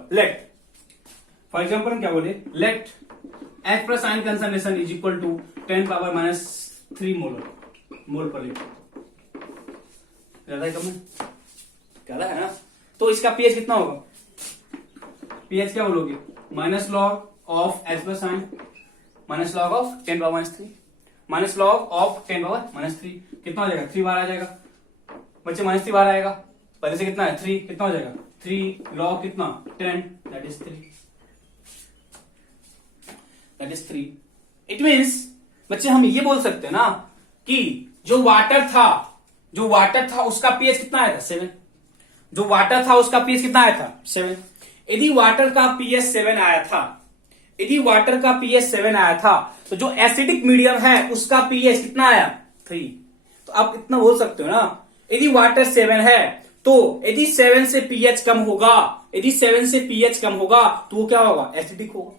हम क्या बोले, let H plus ion concentration is equal to 10 power -3 mole per litre. ज्यादा है कम है, ज्यादा है ना, तो इसका पीएच कितना होगा, पीएच क्या बोलोगे, minus log of H plus ion minus log of 10 power -3, minus log of 10 power -3 कितना हो जाएगा, 3 बार आ जाएगा बच्चे, -3 बार आएगा, पहले से कितना है 3, कितना हो जाएगा 3 लॉग कितना 10, दैट इज 3। इट मीन्स बच्चे हम ये बोल सकते हैं ना कि जो वाटर था उसका पीएच कितना आया था 7, जो वाटर था उसका पीएच कितना आया था 7। यदि वाटर का पीएच 7 आया था, यदि वाटर का पीएच 7 आया था तो जो एसिडिक मीडियम है उसका पीएच कितना आया 3। तो आप इतना बोल सकते हो ना, यदि वाटर 7 है तो यदि 7 से पीएच कम होगा, यदि 7 से पीएच कम होगा तो वो क्या होगा एसिडिक होगा।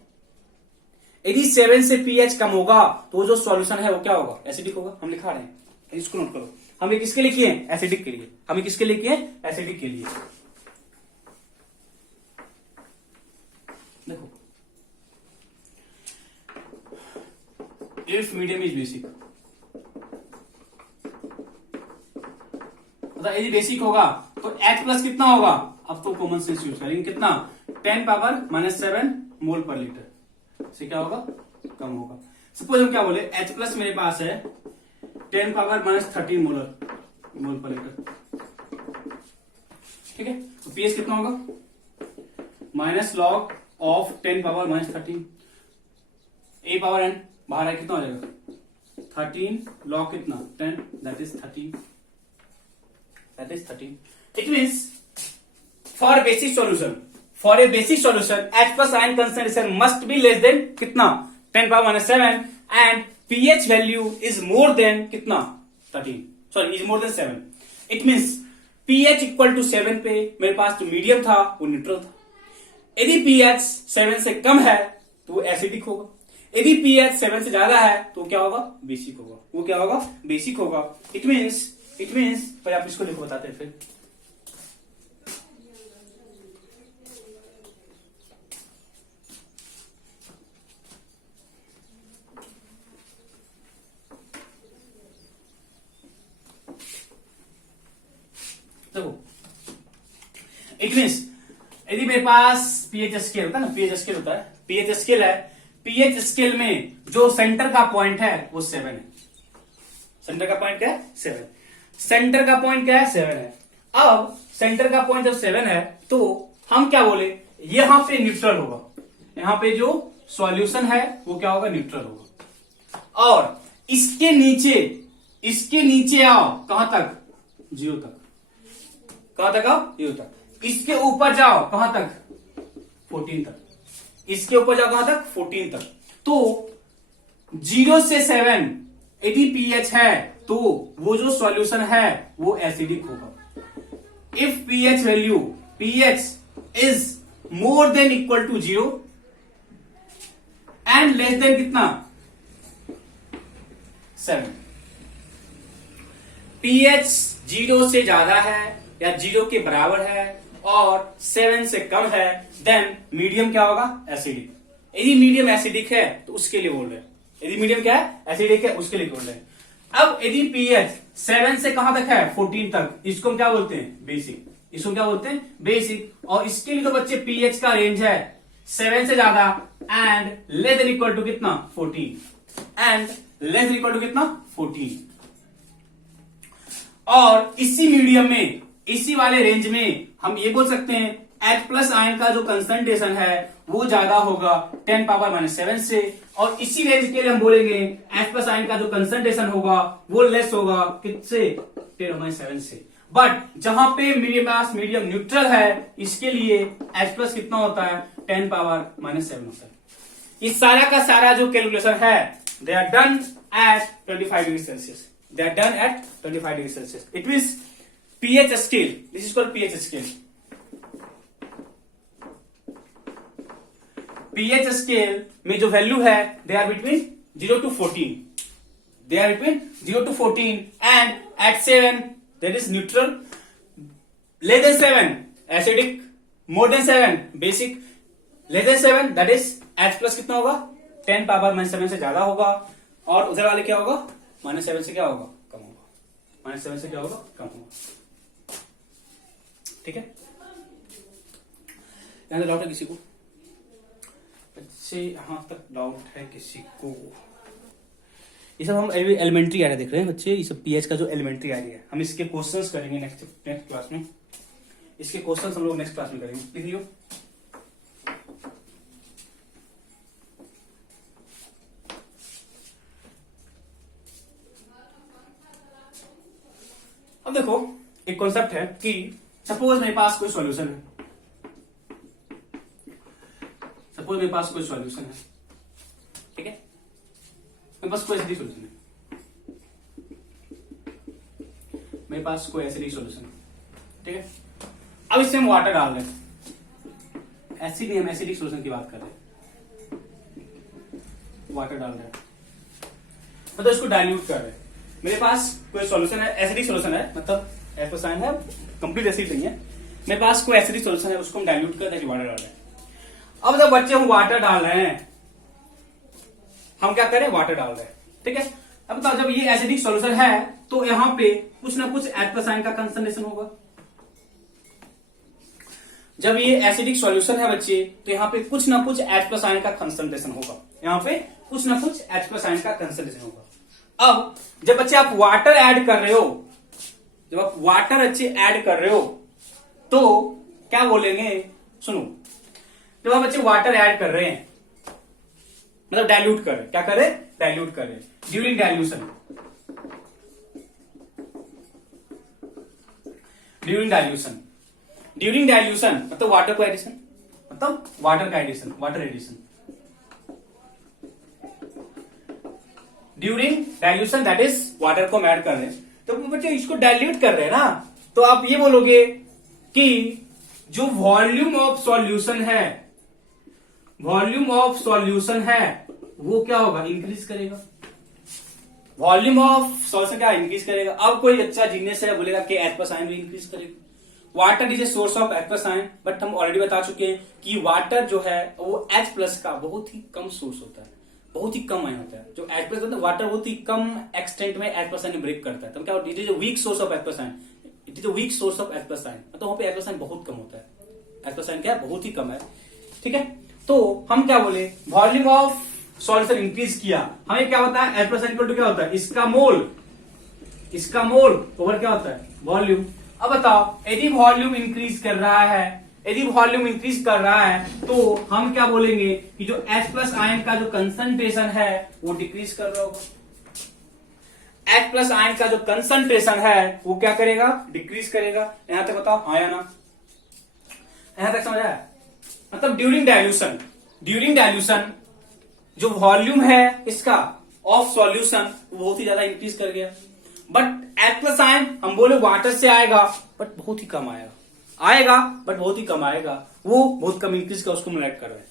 यदि 7 से पीएच कम होगा तो जो सॉल्यूशन है वो क्या होगा एसिडिक होगा। हम लिखा रहे हैं, इसको नोट करो, हमें किसके लिए किए एसिडिक के लिए, हमें किसके लिए किए एसिडिक के लिए। देखो इफ मीडियम इज बेसिक, मतलब यदि बेसिक होगा तो H प्लस कितना होगा, अब तो कॉमन सेंस यूज करेंगे, कितना 10 पावर -7 मोल पर लीटर से क्या होगा कम होगा। सपोज हम क्या बोले H प्लस मेरे पास है 10 पावर -13 मोल पर लीटर, ठीक है। तो पीएच कितना होगा minus log of 10 power -13, A power N बाहर है कितना हो जाएगा 13 log कितना 10 that is 13. It means for a basic solution H plus ion concentration must be less than कितना 10 power minus 7 and pH value is more than कितना 13 sorry is more than 7. It means pH equal to 7 पे मेरे पास जो मीडियम था वो न्यूट्रल था. यदि pH 7 से कम है तो वो एसिडिक होगा. यदि pH 7 से ज्यादा है तो क्या होगा बेसिक होगा. वो क्या होगा बेसिक होगा. इट मीन्स पर आप इसको लिखो बताते हैं फिर. देखो इट मीन्स यदि मेरे पास पीएच स्केल होता है ना, पीएच स्केल होता है, पीएच स्केल है, पीएच स्केल में जो सेंटर का पॉइंट है वो 7 है. सेंटर का पॉइंट क्या है 7. सेंटर का पॉइंट क्या है 7 है. अब सेंटर का पॉइंट जब 7 है तो हम क्या बोले यहां पे न्यूट्रल होगा. यहां पे जो सॉल्यूशन है वो क्या होगा न्यूट्रल होगा. और इसके नीचे आओ कहां तक 0 तक. कहां तक आओ 0 तक. इसके ऊपर जाओ कहां तक 14 तक. इसके ऊपर जाओ कहां तक 14 तक. तो 0 से 7 यदि पीएच है तो वो जो सॉल्यूशन है वो एसिडिक होगा. If pH value is more than equal to 0 and less than कितना 7. पीएच 0 से ज्यादा है या 0 के बराबर है और 7 से कम है देन मीडियम क्या होगा एसिडिक. यदि मीडियम एसिडिक है तो उसके लिए बोल रहे हैं. यदि मीडियम क्या है एसिडिक है उसके लिए बोल रहे हैं. अब यदि पीएच 7 से कहां तक है 14 तक, इसको हम क्या बोलते हैं बेसिक. इसको क्या बोलते हैं बेसिक. और इसके लिए तो बच्चे पीएच का रेंज है 7 से ज्यादा and less than equal to कितना 14 and less than equal to कितना 14. और इसी मीडियम में इसी वाले रेंज में हम ये बोल सकते हैं H प्लस आयन का जो कंसंट्रेशन है वो ज्यादा होगा 10 पावर माइनस 7 से. और इसी रेंज के लिए हम बोलेंगे H प्लस आयन का जो कंसंट्रेशन होगा वो लेस होगा किससे 10 माइनस 7 से. बट जहां पे मेरे पास मीडियम न्यूट्रल है इसके लिए H प्लस कितना होता है 10 पावर माइनस 7 होता है. ये सारा का सारा जो कैलकुलेशन है they are done at 25 degree Celsius. They are done at 25 degrees Celsius. It means pH scale. This is called pH scale. pH scale में जो वैल्यू है they are between 0 to 14. They are between 0 to 14 and at 7 that is neutral. Less than 7 acidic. More than 7 basic. Less than 7 that is H plus कितना होगा 10 पावर माइनस 7 से ज्यादा होगा. और उधर वाले क्या होगा माइनस 7 से क्या होगा कम होगा. माइनस 7 से क्या होगा कम होगा. ठीक है. यहां तक डाउट है किसी को? बच्चे यहां तक डाउट है किसी को? ये सब हम एलिमेंट्री एरिया देख रहे हैं बच्चे. ये सब पीएच का जो एलिमेंट्री एरिया है हम इसके क्वेश्चंस करेंगे नेक्स्ट क्लास में. इसके क्वेश्चंस हम लोग नेक्स्ट क्लास में करेंगे. लिख लियो. अब देखो एक कॉन्सेप्ट है कि सपोज मेरे पास कोई सॉल्यूशन है. सपोज मेरे पास कोई सॉल्यूशन है. ठीक है. मेरे पास कोई एसिडिक सॉल्यूशन है. मेरे पास कोई एसिडिक सॉल्यूशन है. ठीक है. अब इससे हम वाटर डाल रहे हैं. एसिड नहीं हम एसिडिक सॉल्यूशन की बात कर रहे हैं. वाटर डाल रहे हैं मतलब इसको डाइल्यूट कर रहे हैं. मेरे पास कोई सॉल्यूशन है एसिडिक सॉल्यूशन है मतलब H प्लस आयन है कंप्लीट एसिड नहीं है. मेरे पास कोई एसिडिक सॉल्यूशन है उसको हम डाइल्यूट कर रहे वाटर डाल रहे हैं. अब जब बच्चे हम वाटर डाल रहे हैं हम क्या करें वाटर डाल रहे हैं. ठीक है. अब तो जब ये एसिडिक सॉल्यूशन है तो यहाँ पे कुछ ना कुछ H प्लस आयन का कंसंट्रेशन होगा. जब ये एसिडिक सॉल्यूशन है बच्चे तो यहाँ पे कुछ ना कुछ H प्लस आयन का कंसंट्रेशन होगा. यहाँ पे कुछ ना कुछ H प्लस आयन का कंसंट्रेशन होगा. अब जब बच्चे आप वाटर ऐड कर रहे हो, जब आप वाटर अच्छे ऐड कर रहे हो तो क्या बोलेंगे सुनो. जब आप बच्चे वाटर ऐड कर रहे हैं मतलब डाइल्यूट करे, क्या करे, डाइल्यूट करे during dilution, during dilution, during dilution मतलब वाटर को एडिशन, मतलब वाटर का addition, water addition during dilution, that is water को हम ऐड कर रहे हैं। तो बच्चे इसको डाइल्यूट कर रहे हैं ना, तो आप ये बोलोगे कि जो वॉल्यूम ऑफ सॉल्यूशन है, वॉल्यूम ऑफ सॉल्यूशन है वो क्या होगा, इंक्रीज करेगा। वॉल्यूम ऑफ सॉल्यूशन क्या इंक्रीज करेगा। अब कोई अच्छा जीनियस है बोलेगा कि H प्लस आयन भी इंक्रीज करेगा। Water is a source of H plus ion, but हम ऑलरेडी बता चुके हैं कि वाटर जो है वो H प्लस का बहुत ही कम सोर्स होता है, बहुत ही कम आयन होता है। जो H प्लस होता है वाटर बहुत ही कम एक्सटेंट में H प्लस आयन ब्रेक करता है, तो क्या it is a weak source of H plus ion, it is a weak source of H plus ion, मतलब वहां पे H प्लस आयन बहुत कम होता है। H प्लस आयन क्या है, बहुत ही कम है, ठीक है। तो हम क्या बोले, वॉल्यूम ऑफ सॉल्यूशन इंक्रीज किया, हमें क्या होता है, H प्लस आयन टू क्या होता है, इसका मोल, इसका मोल ओवर क्या होता है, वॉल्यूम। अब बताओ यदि वॉल्यूम इंक्रीज कर रहा है, यदि वॉल्यूम इंक्रीज कर रहा है तो हम क्या बोलेंगे कि जो H प्लस आयन का जो कंसंट्रेशन है वो डिक्रीज कर रहा होगा। H प्लस आयन का जो कंसंट्रेशन है वो क्या करेगा, डिक्रीज करेगा। यहां तक बताओ आया ना, यहां तक समझ आया। मतलब ड्यूरिंग डाइल्यूशन, ड्यूरिंग डाइल्यूशन जो वॉल्यूम है इसका ऑफ सॉल्यूशन बहुत ही ज्यादा इंक्रीज कर गया, बट H प्लस आयन हम बोले वाटर से आएगा बट बहुत ही कम आएगा, आएगा बट बहुत ही कम आएगा, वो बहुत कम इंक्रीज का, उसको हम ऐड कर रहे हैं।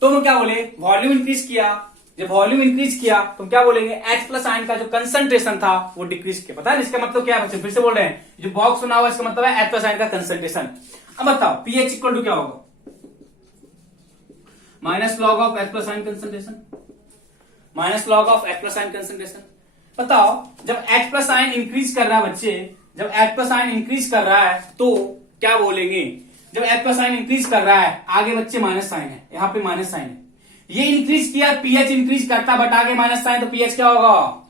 तो हम क्या बोले, वॉल्यूम इंक्रीज किया, जब वॉल्यूम इंक्रीज किया तो हम क्या बोलेंगे, H प्लस आयन का जो कंसंट्रेशन था वो डिक्रीज किया। पता है इसका मतलब क्या है बच्चे, फिर से बोल रहे हैं, जो बॉक्स बना हुआ इसका मतलब है H प्लस आयन का कंसंट्रेशन। अब बताओ pH इक्वल टू क्या होगा, minus log of H plus ion concentration, minus log of H plus ion concentration. बताओ जब H प्लस आयन इंक्रीज कर रहा है बच्चे, जब H प्लस आयन इंक्रीज कर रहा है तो क्या बोलेंगे, जब H प्लस आयन इंक्रीज कर रहा है, आगे बच्चे माइनस साइन है, यहां पे माइनस साइन है, ये इंक्रीज किया pH इंक्रीज करता, बट आगे माइनस साइन, तो pH क्या होगा,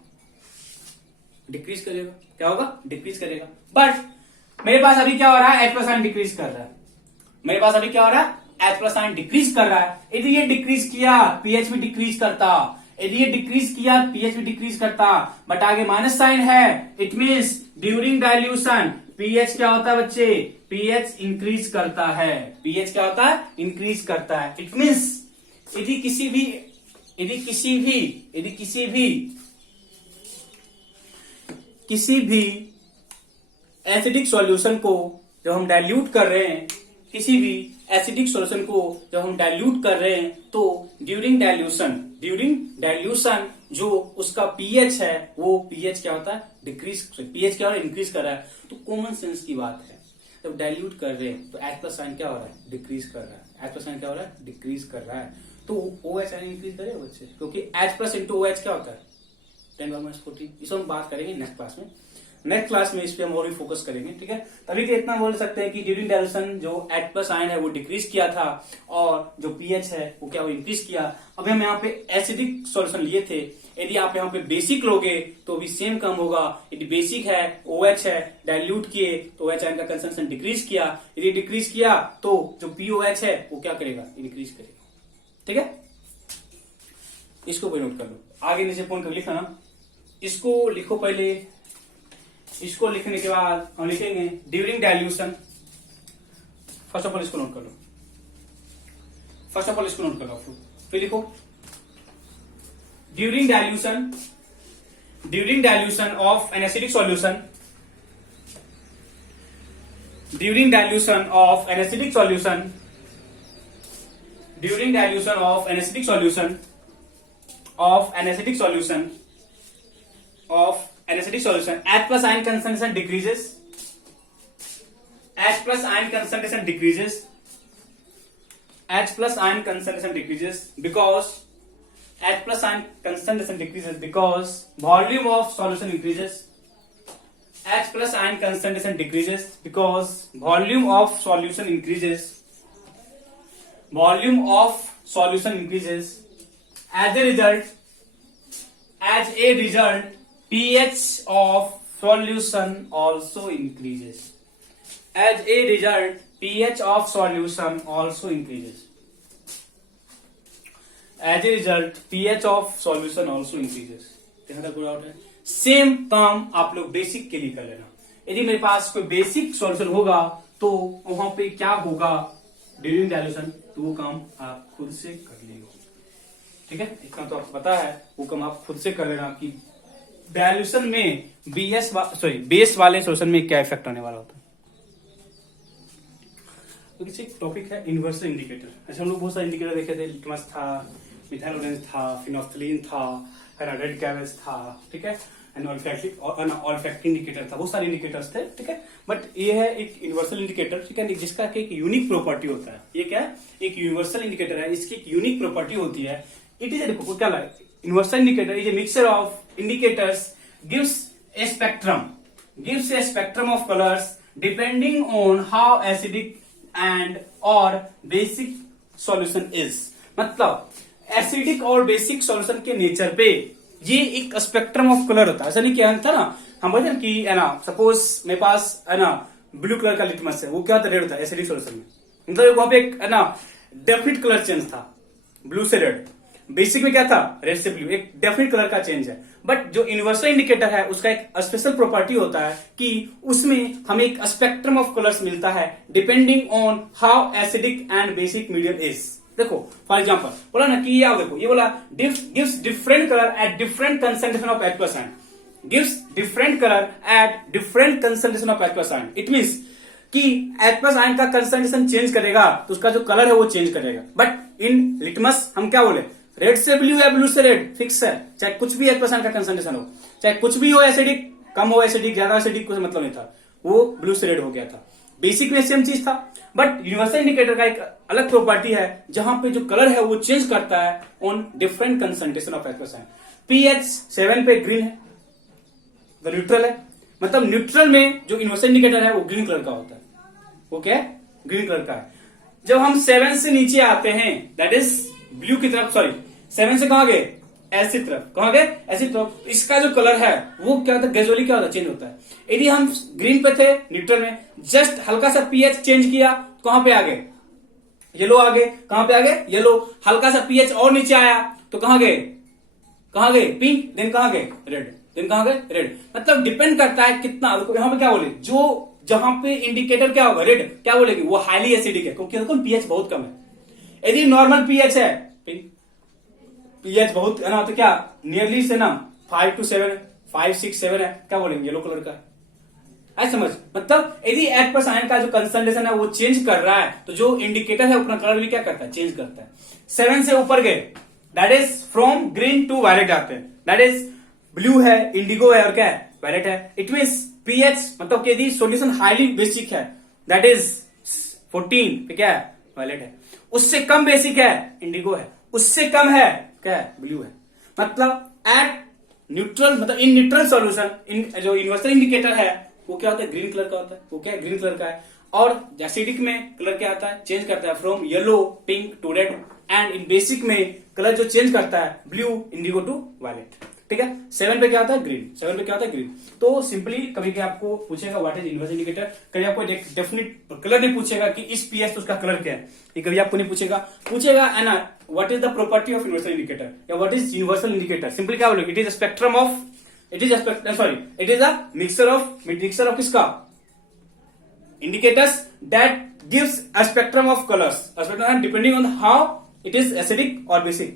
डिक्रीज करेगा। क्या होगा, डिक्रीज करेगा। बट मेरे पास अभी क्या हो रहा है, H प्लस आयन डिक्रीज कर रहा है, मेरे पास अभी क्या हो रहा है, H प्लस आयन डिक्रीज कर रहा है। यदि ये डिक्रीज किया pH भी डिक्रीज करता, यदि ये डिक्रीज किया pH भी डिक्रीज करता, बट आगे माइनस साइन है, it means during dilution pH क्या होता है बच्चे, pH इंक्रीज करता है, pH क्या होता है, इंक्रीज करता है। इट मीन्स यदि किसी भी एसिडिक सॉल्यूशन को जब हम डाइल्यूट कर रहे हैं, किसी भी एसिडिक सॉल्यूशन को जब हम डाइल्यूट कर रहे हैं, तो ड्यूरिंग डाइल्यूशन जो उसका पीएच है वो पीएच क्या होता है, डिक्रीज, पीएच क्या हो रहा है, इंक्रीज कर रहा है। तो कॉमन सेंस की बात है, जब डाइल्यूट कर रहे हैं तो H प्लस आयन क्या हो रहा है, डिक्रीज कर रहा है, H प्लस आयन क्या हो रहा है, डिक्रीज कर रहा है। तो OH आयन इंक्रीज करेगा बच्चे, क्योंकि H प्लस इंटू OH क्या होता है, 10⁻⁴। इस हम बात करेंगे नेक्स्ट क्लास में, नेक्स्ट क्लास में इस पे हम और भी फोकस करेंगे, ठीक है। तभी तो इतना बोल सकते हैं कि ड्यूरिंग डाइल्यूशन जो H प्लस आयन है वो डिक्रीज किया था और जो पीएच है वो क्या, वो इंक्रीज किया। अभी हम यहाँ पे एसिडिक सॉल्यूशन लिए थे, यदि आप यहाँ पे बेसिक लोगे तो भी सेम कम होगा। यदि बेसिक है OH है, डाइल्यूट किए तो OH आयन का कंसंट्रेशन डिक्रीज किया, यदि डिक्रीज किया तो जो POH है वो क्या करेगा, डिक्रीज करेगा, ठीक है। इसको भी नोट कर लो, आगे नीचे पॉइंट कर लिखा ना, इसको लिखो पहले, इसको लिखने के बाद हम लिखेंगे during dilution. First of all इसको नोट कर लो, फर्स्ट ऑफ ऑल इसको नोट कर लो, फिर लिखो during dilution of an acidic solution, during dilution of an acidic solution, during dilution of an acidic solution, of an acidic solution, of an acidic solution, H plus ion concentration decreases, H plus ion concentration decreases, H plus ion concentration decreases because H plus ion concentration decreases because volume of solution increases, H plus ion concentration decreases because volume of solution increases, volume of solution increases, as a result pH of solution also increases, as a result pH of solution also increases। As a result pH of solution also increases. यहाँ तक पूरा आउट है। सेम काम आप लोग बेसिक के लिए कर लेना। यदि मेरे पास कोई बेसिक सॉल्यूशन होगा तो वहां पे क्या होगा ड्यूरिंग डायल्यूशन, तो वो काम आप खुद से कर लेगा। ठीक है, इतना तो आपको पता है, वो काम आप खुद से कर लेना कि डायल्यूशन में बेस वाले सॉल्यूशन में क्या इफेक्ट होने वाला होता है। तो किसी टॉपिक है इन्वर्सल इंडिकेटर। अच्छा, हम लोग बहुत सारे इंडिकेटर देखे थे, लिटमस था, मिथाइल ऑरेंज था, फिनोल्फथलीन था, रेड कैबेज था, ठीक है, ऑल्फैक्टिक इंडिकेटर था, बहुत सारे इंडिकेटर्स थे। ठीक है, बट ये है एक यूनिवर्सल इंडिकेटर, ठीक है, जिसका एक यूनिक प्रॉपर्टी होता है। ये क्या है, एक यूनिवर्सल इंडिकेटर है, इसकी एक यूनिक प्रॉपर्टी होती है। इट इज देखो क्या है, universal indicator is a mixture of indicators gives A spectrum of colours depending on how acidic and और बेसिक सॉल्यूशन इज। मतलब एसिडिक और बेसिक सॉल्यूशन के नेचर पे ये एक स्पेक्ट्रम ऑफ कलर होता है। ऐसा नहीं क्या था ना, हम बोलते हैं कि है ना, सपोज मेरे पास है ना ब्लू कलर का लिटमस है, वो क्या होता है, रेड होता है एसिडिक सॉल्यूशन में। मतलब वहां पे एक है ना डेफिनेट कलर चेंज था, ब्लू से रेड। बेसिक में क्या था, रेड से ब्लू, एक डेफिनेट कलर का चेंज है। बट जो यूनिवर्सल इंडिकेटर है उसका एक स्पेशल प्रॉपर्टी होता है कि उसमें हमें एक स्पेक्ट्रम ऑफ कलर्स मिलता है depending on how acidic and basic medium is. देखो फॉर एग्जांपल बोला ना कि ये देखो, ये बोला gives different colour at different concentration of H+ ion, gives different colour at different concentration of H+ ion. It means कि H+ आयन का कंसंट्रेशन चेंज करेगा तो उसका जो कलर है वो चेंज करेगा। बट इन लिटमस हम क्या बोले, रेड से ब्लू या ब्लू से रेड फिक्स है, चाहे कुछ भी H+ आयन का कंसंट्रेशन हो, चाहे कुछ भी हो, एसिडिक कम हो, एसिडिक ज्यादा, एसिडिक कुछ मतलब नहीं था, वो ब्लू से रेड हो गया था। बेसिक में सेम चीज था। बट यूनिवर्सल इंडिकेटर का एक अलग प्रॉपर्टी है जहां पे जो कलर है वो चेंज करता है on different concentration of H+ ion. pH 7 पे ग्रीन है, वो न्यूट्रल है। मतलब न्यूट्रल में जो यूनिवर्सल इंडिकेटर है वो ग्रीन कलर का होता है। वो क्या है, ग्रीन कलर का है। जब हम 7 से नीचे आते हैं, दैट इज ब्लू की तरफ, सॉरी 7 से कहां गए, ऐसी तरफ, कहां गए, ऐसी तरफ, इसका जो कलर है वो क्या होता है, ग्रेजुअली क्या होता है, चेंज होता है। यदि हम ग्रीन पे थे, न्यूट्रल में, जस्ट हल्का सा पीएच चेंज किया, कहां पे आ गए, येलो आ गए। कहां पे आ गए, येलो। हल्का सा पीएच और नीचे आया तो कहां गए, पिंक। देन कहां गए, रेड। देन कहां गए, रेड। मतलब डिपेंड करता है कितना। यहां पे क्या बोले, जो जहां पे इंडिकेटर क्या होगा, रेड, क्या बोलेगी, वो हाईली एसिडिक है, क्योंकि पीएच बहुत कम है। यदि नॉर्मल पीएच है, पिंक। पीएच बहुत है ना, तो क्या नियरली से ना 5 to 7, 5, 6, 7 है, क्या बोलेंगे, येलो कलर का है। समझ, मतलब यदि H+ आयन का जो कंसंट्रेशन है वो चेंज कर रहा है तो जो इंडिकेटर है अपना कलर भी क्या करता है, चेंज करता है। 7 से ऊपर गए, that is from green to violet आते हैं, दैट इज ब्लू है, इंडिगो है और क्या है, वायलेट है। इट मीन्स पीएच मतलब कि यदि सोल्यूशन हाईली बेसिक है, दैट इज 14 पे क्या है, वायलेट है। उससे कम बेसिक है, इंडिगो है। उससे कम है, क्या है, ब्लू है। मतलब एट न्यूट्रल, मतलब इन न्यूट्रल सॉल्यूशन, इन जो यूनिवर्सल इंडिकेटर है वो क्या होता है, ग्रीन कलर का होता है। वो क्या है, ग्रीन कलर का है। और एसिडिक में कलर क्या आता है, चेंज करता है from yellow, pink to red. And in basic में कलर जो चेंज करता है, ब्लू, इंडिगो टू वायलेट। ठीक है, 7 पे क्या होता है, ग्रीन। 7 पे क्या होता है, ग्रीन। तो सिंपली कभी कभी आपको पूछेगा व्हाट इज यूनिवर्सल इंडिकेटर, कभी आपको डेफिनेट कलर नहीं पूछेगा कि इस पीएच तो उसका कलर क्या है, ये कभी आपको नहीं पूछेगा है ना, what is the property of universal indicator या what is universal indicator. Simply क्या बोलोगे, it is spectrum of, it is a mixture of किसका, indicators that gives a spectrum of colors, depending on how it is acidic or basic।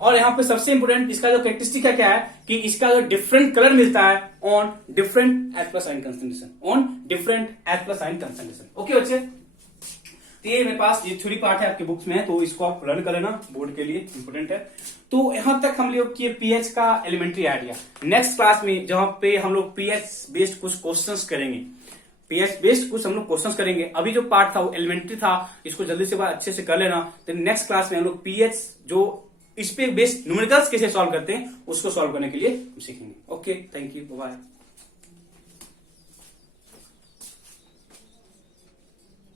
और यहाँ पे सबसे इंपोर्टेंट इसका जो कैरेक्टरिस्टिक है क्या है कि इसका जो डिफरेंट कलर मिलता है on different H+ ion concentration, okay बच्चे। तो ये मेरे पास ये थ्योरी पार्ट है, आपके बुक्स में है, तो इसको आप लर्न कर लेना, बोर्ड के लिए इंपोर्टेंट है। तो यहां तक हम लोग किए पीएच का एलिमेंट्री आइडिया। नेक्स्ट क्लास में जहां पे हम लोग पीएच बेस्ड कुछ क्वेश्चंस करेंगे, पीएच बेस्ड कुछ हम लोग क्वेश्चंस करेंगे। अभी जो पार्ट था वो एलिमेंट्री था, इसको जल्दी से अच्छे से कर लेना। तो नेक्स्ट क्लास में हम लोग पीएच जो इस पे बेस्ड न्यूमेरिकल्स कैसे सॉल्व करते हैं उसको सॉल्व करने के लिए सीखेंगे। Okay, thank you, bye.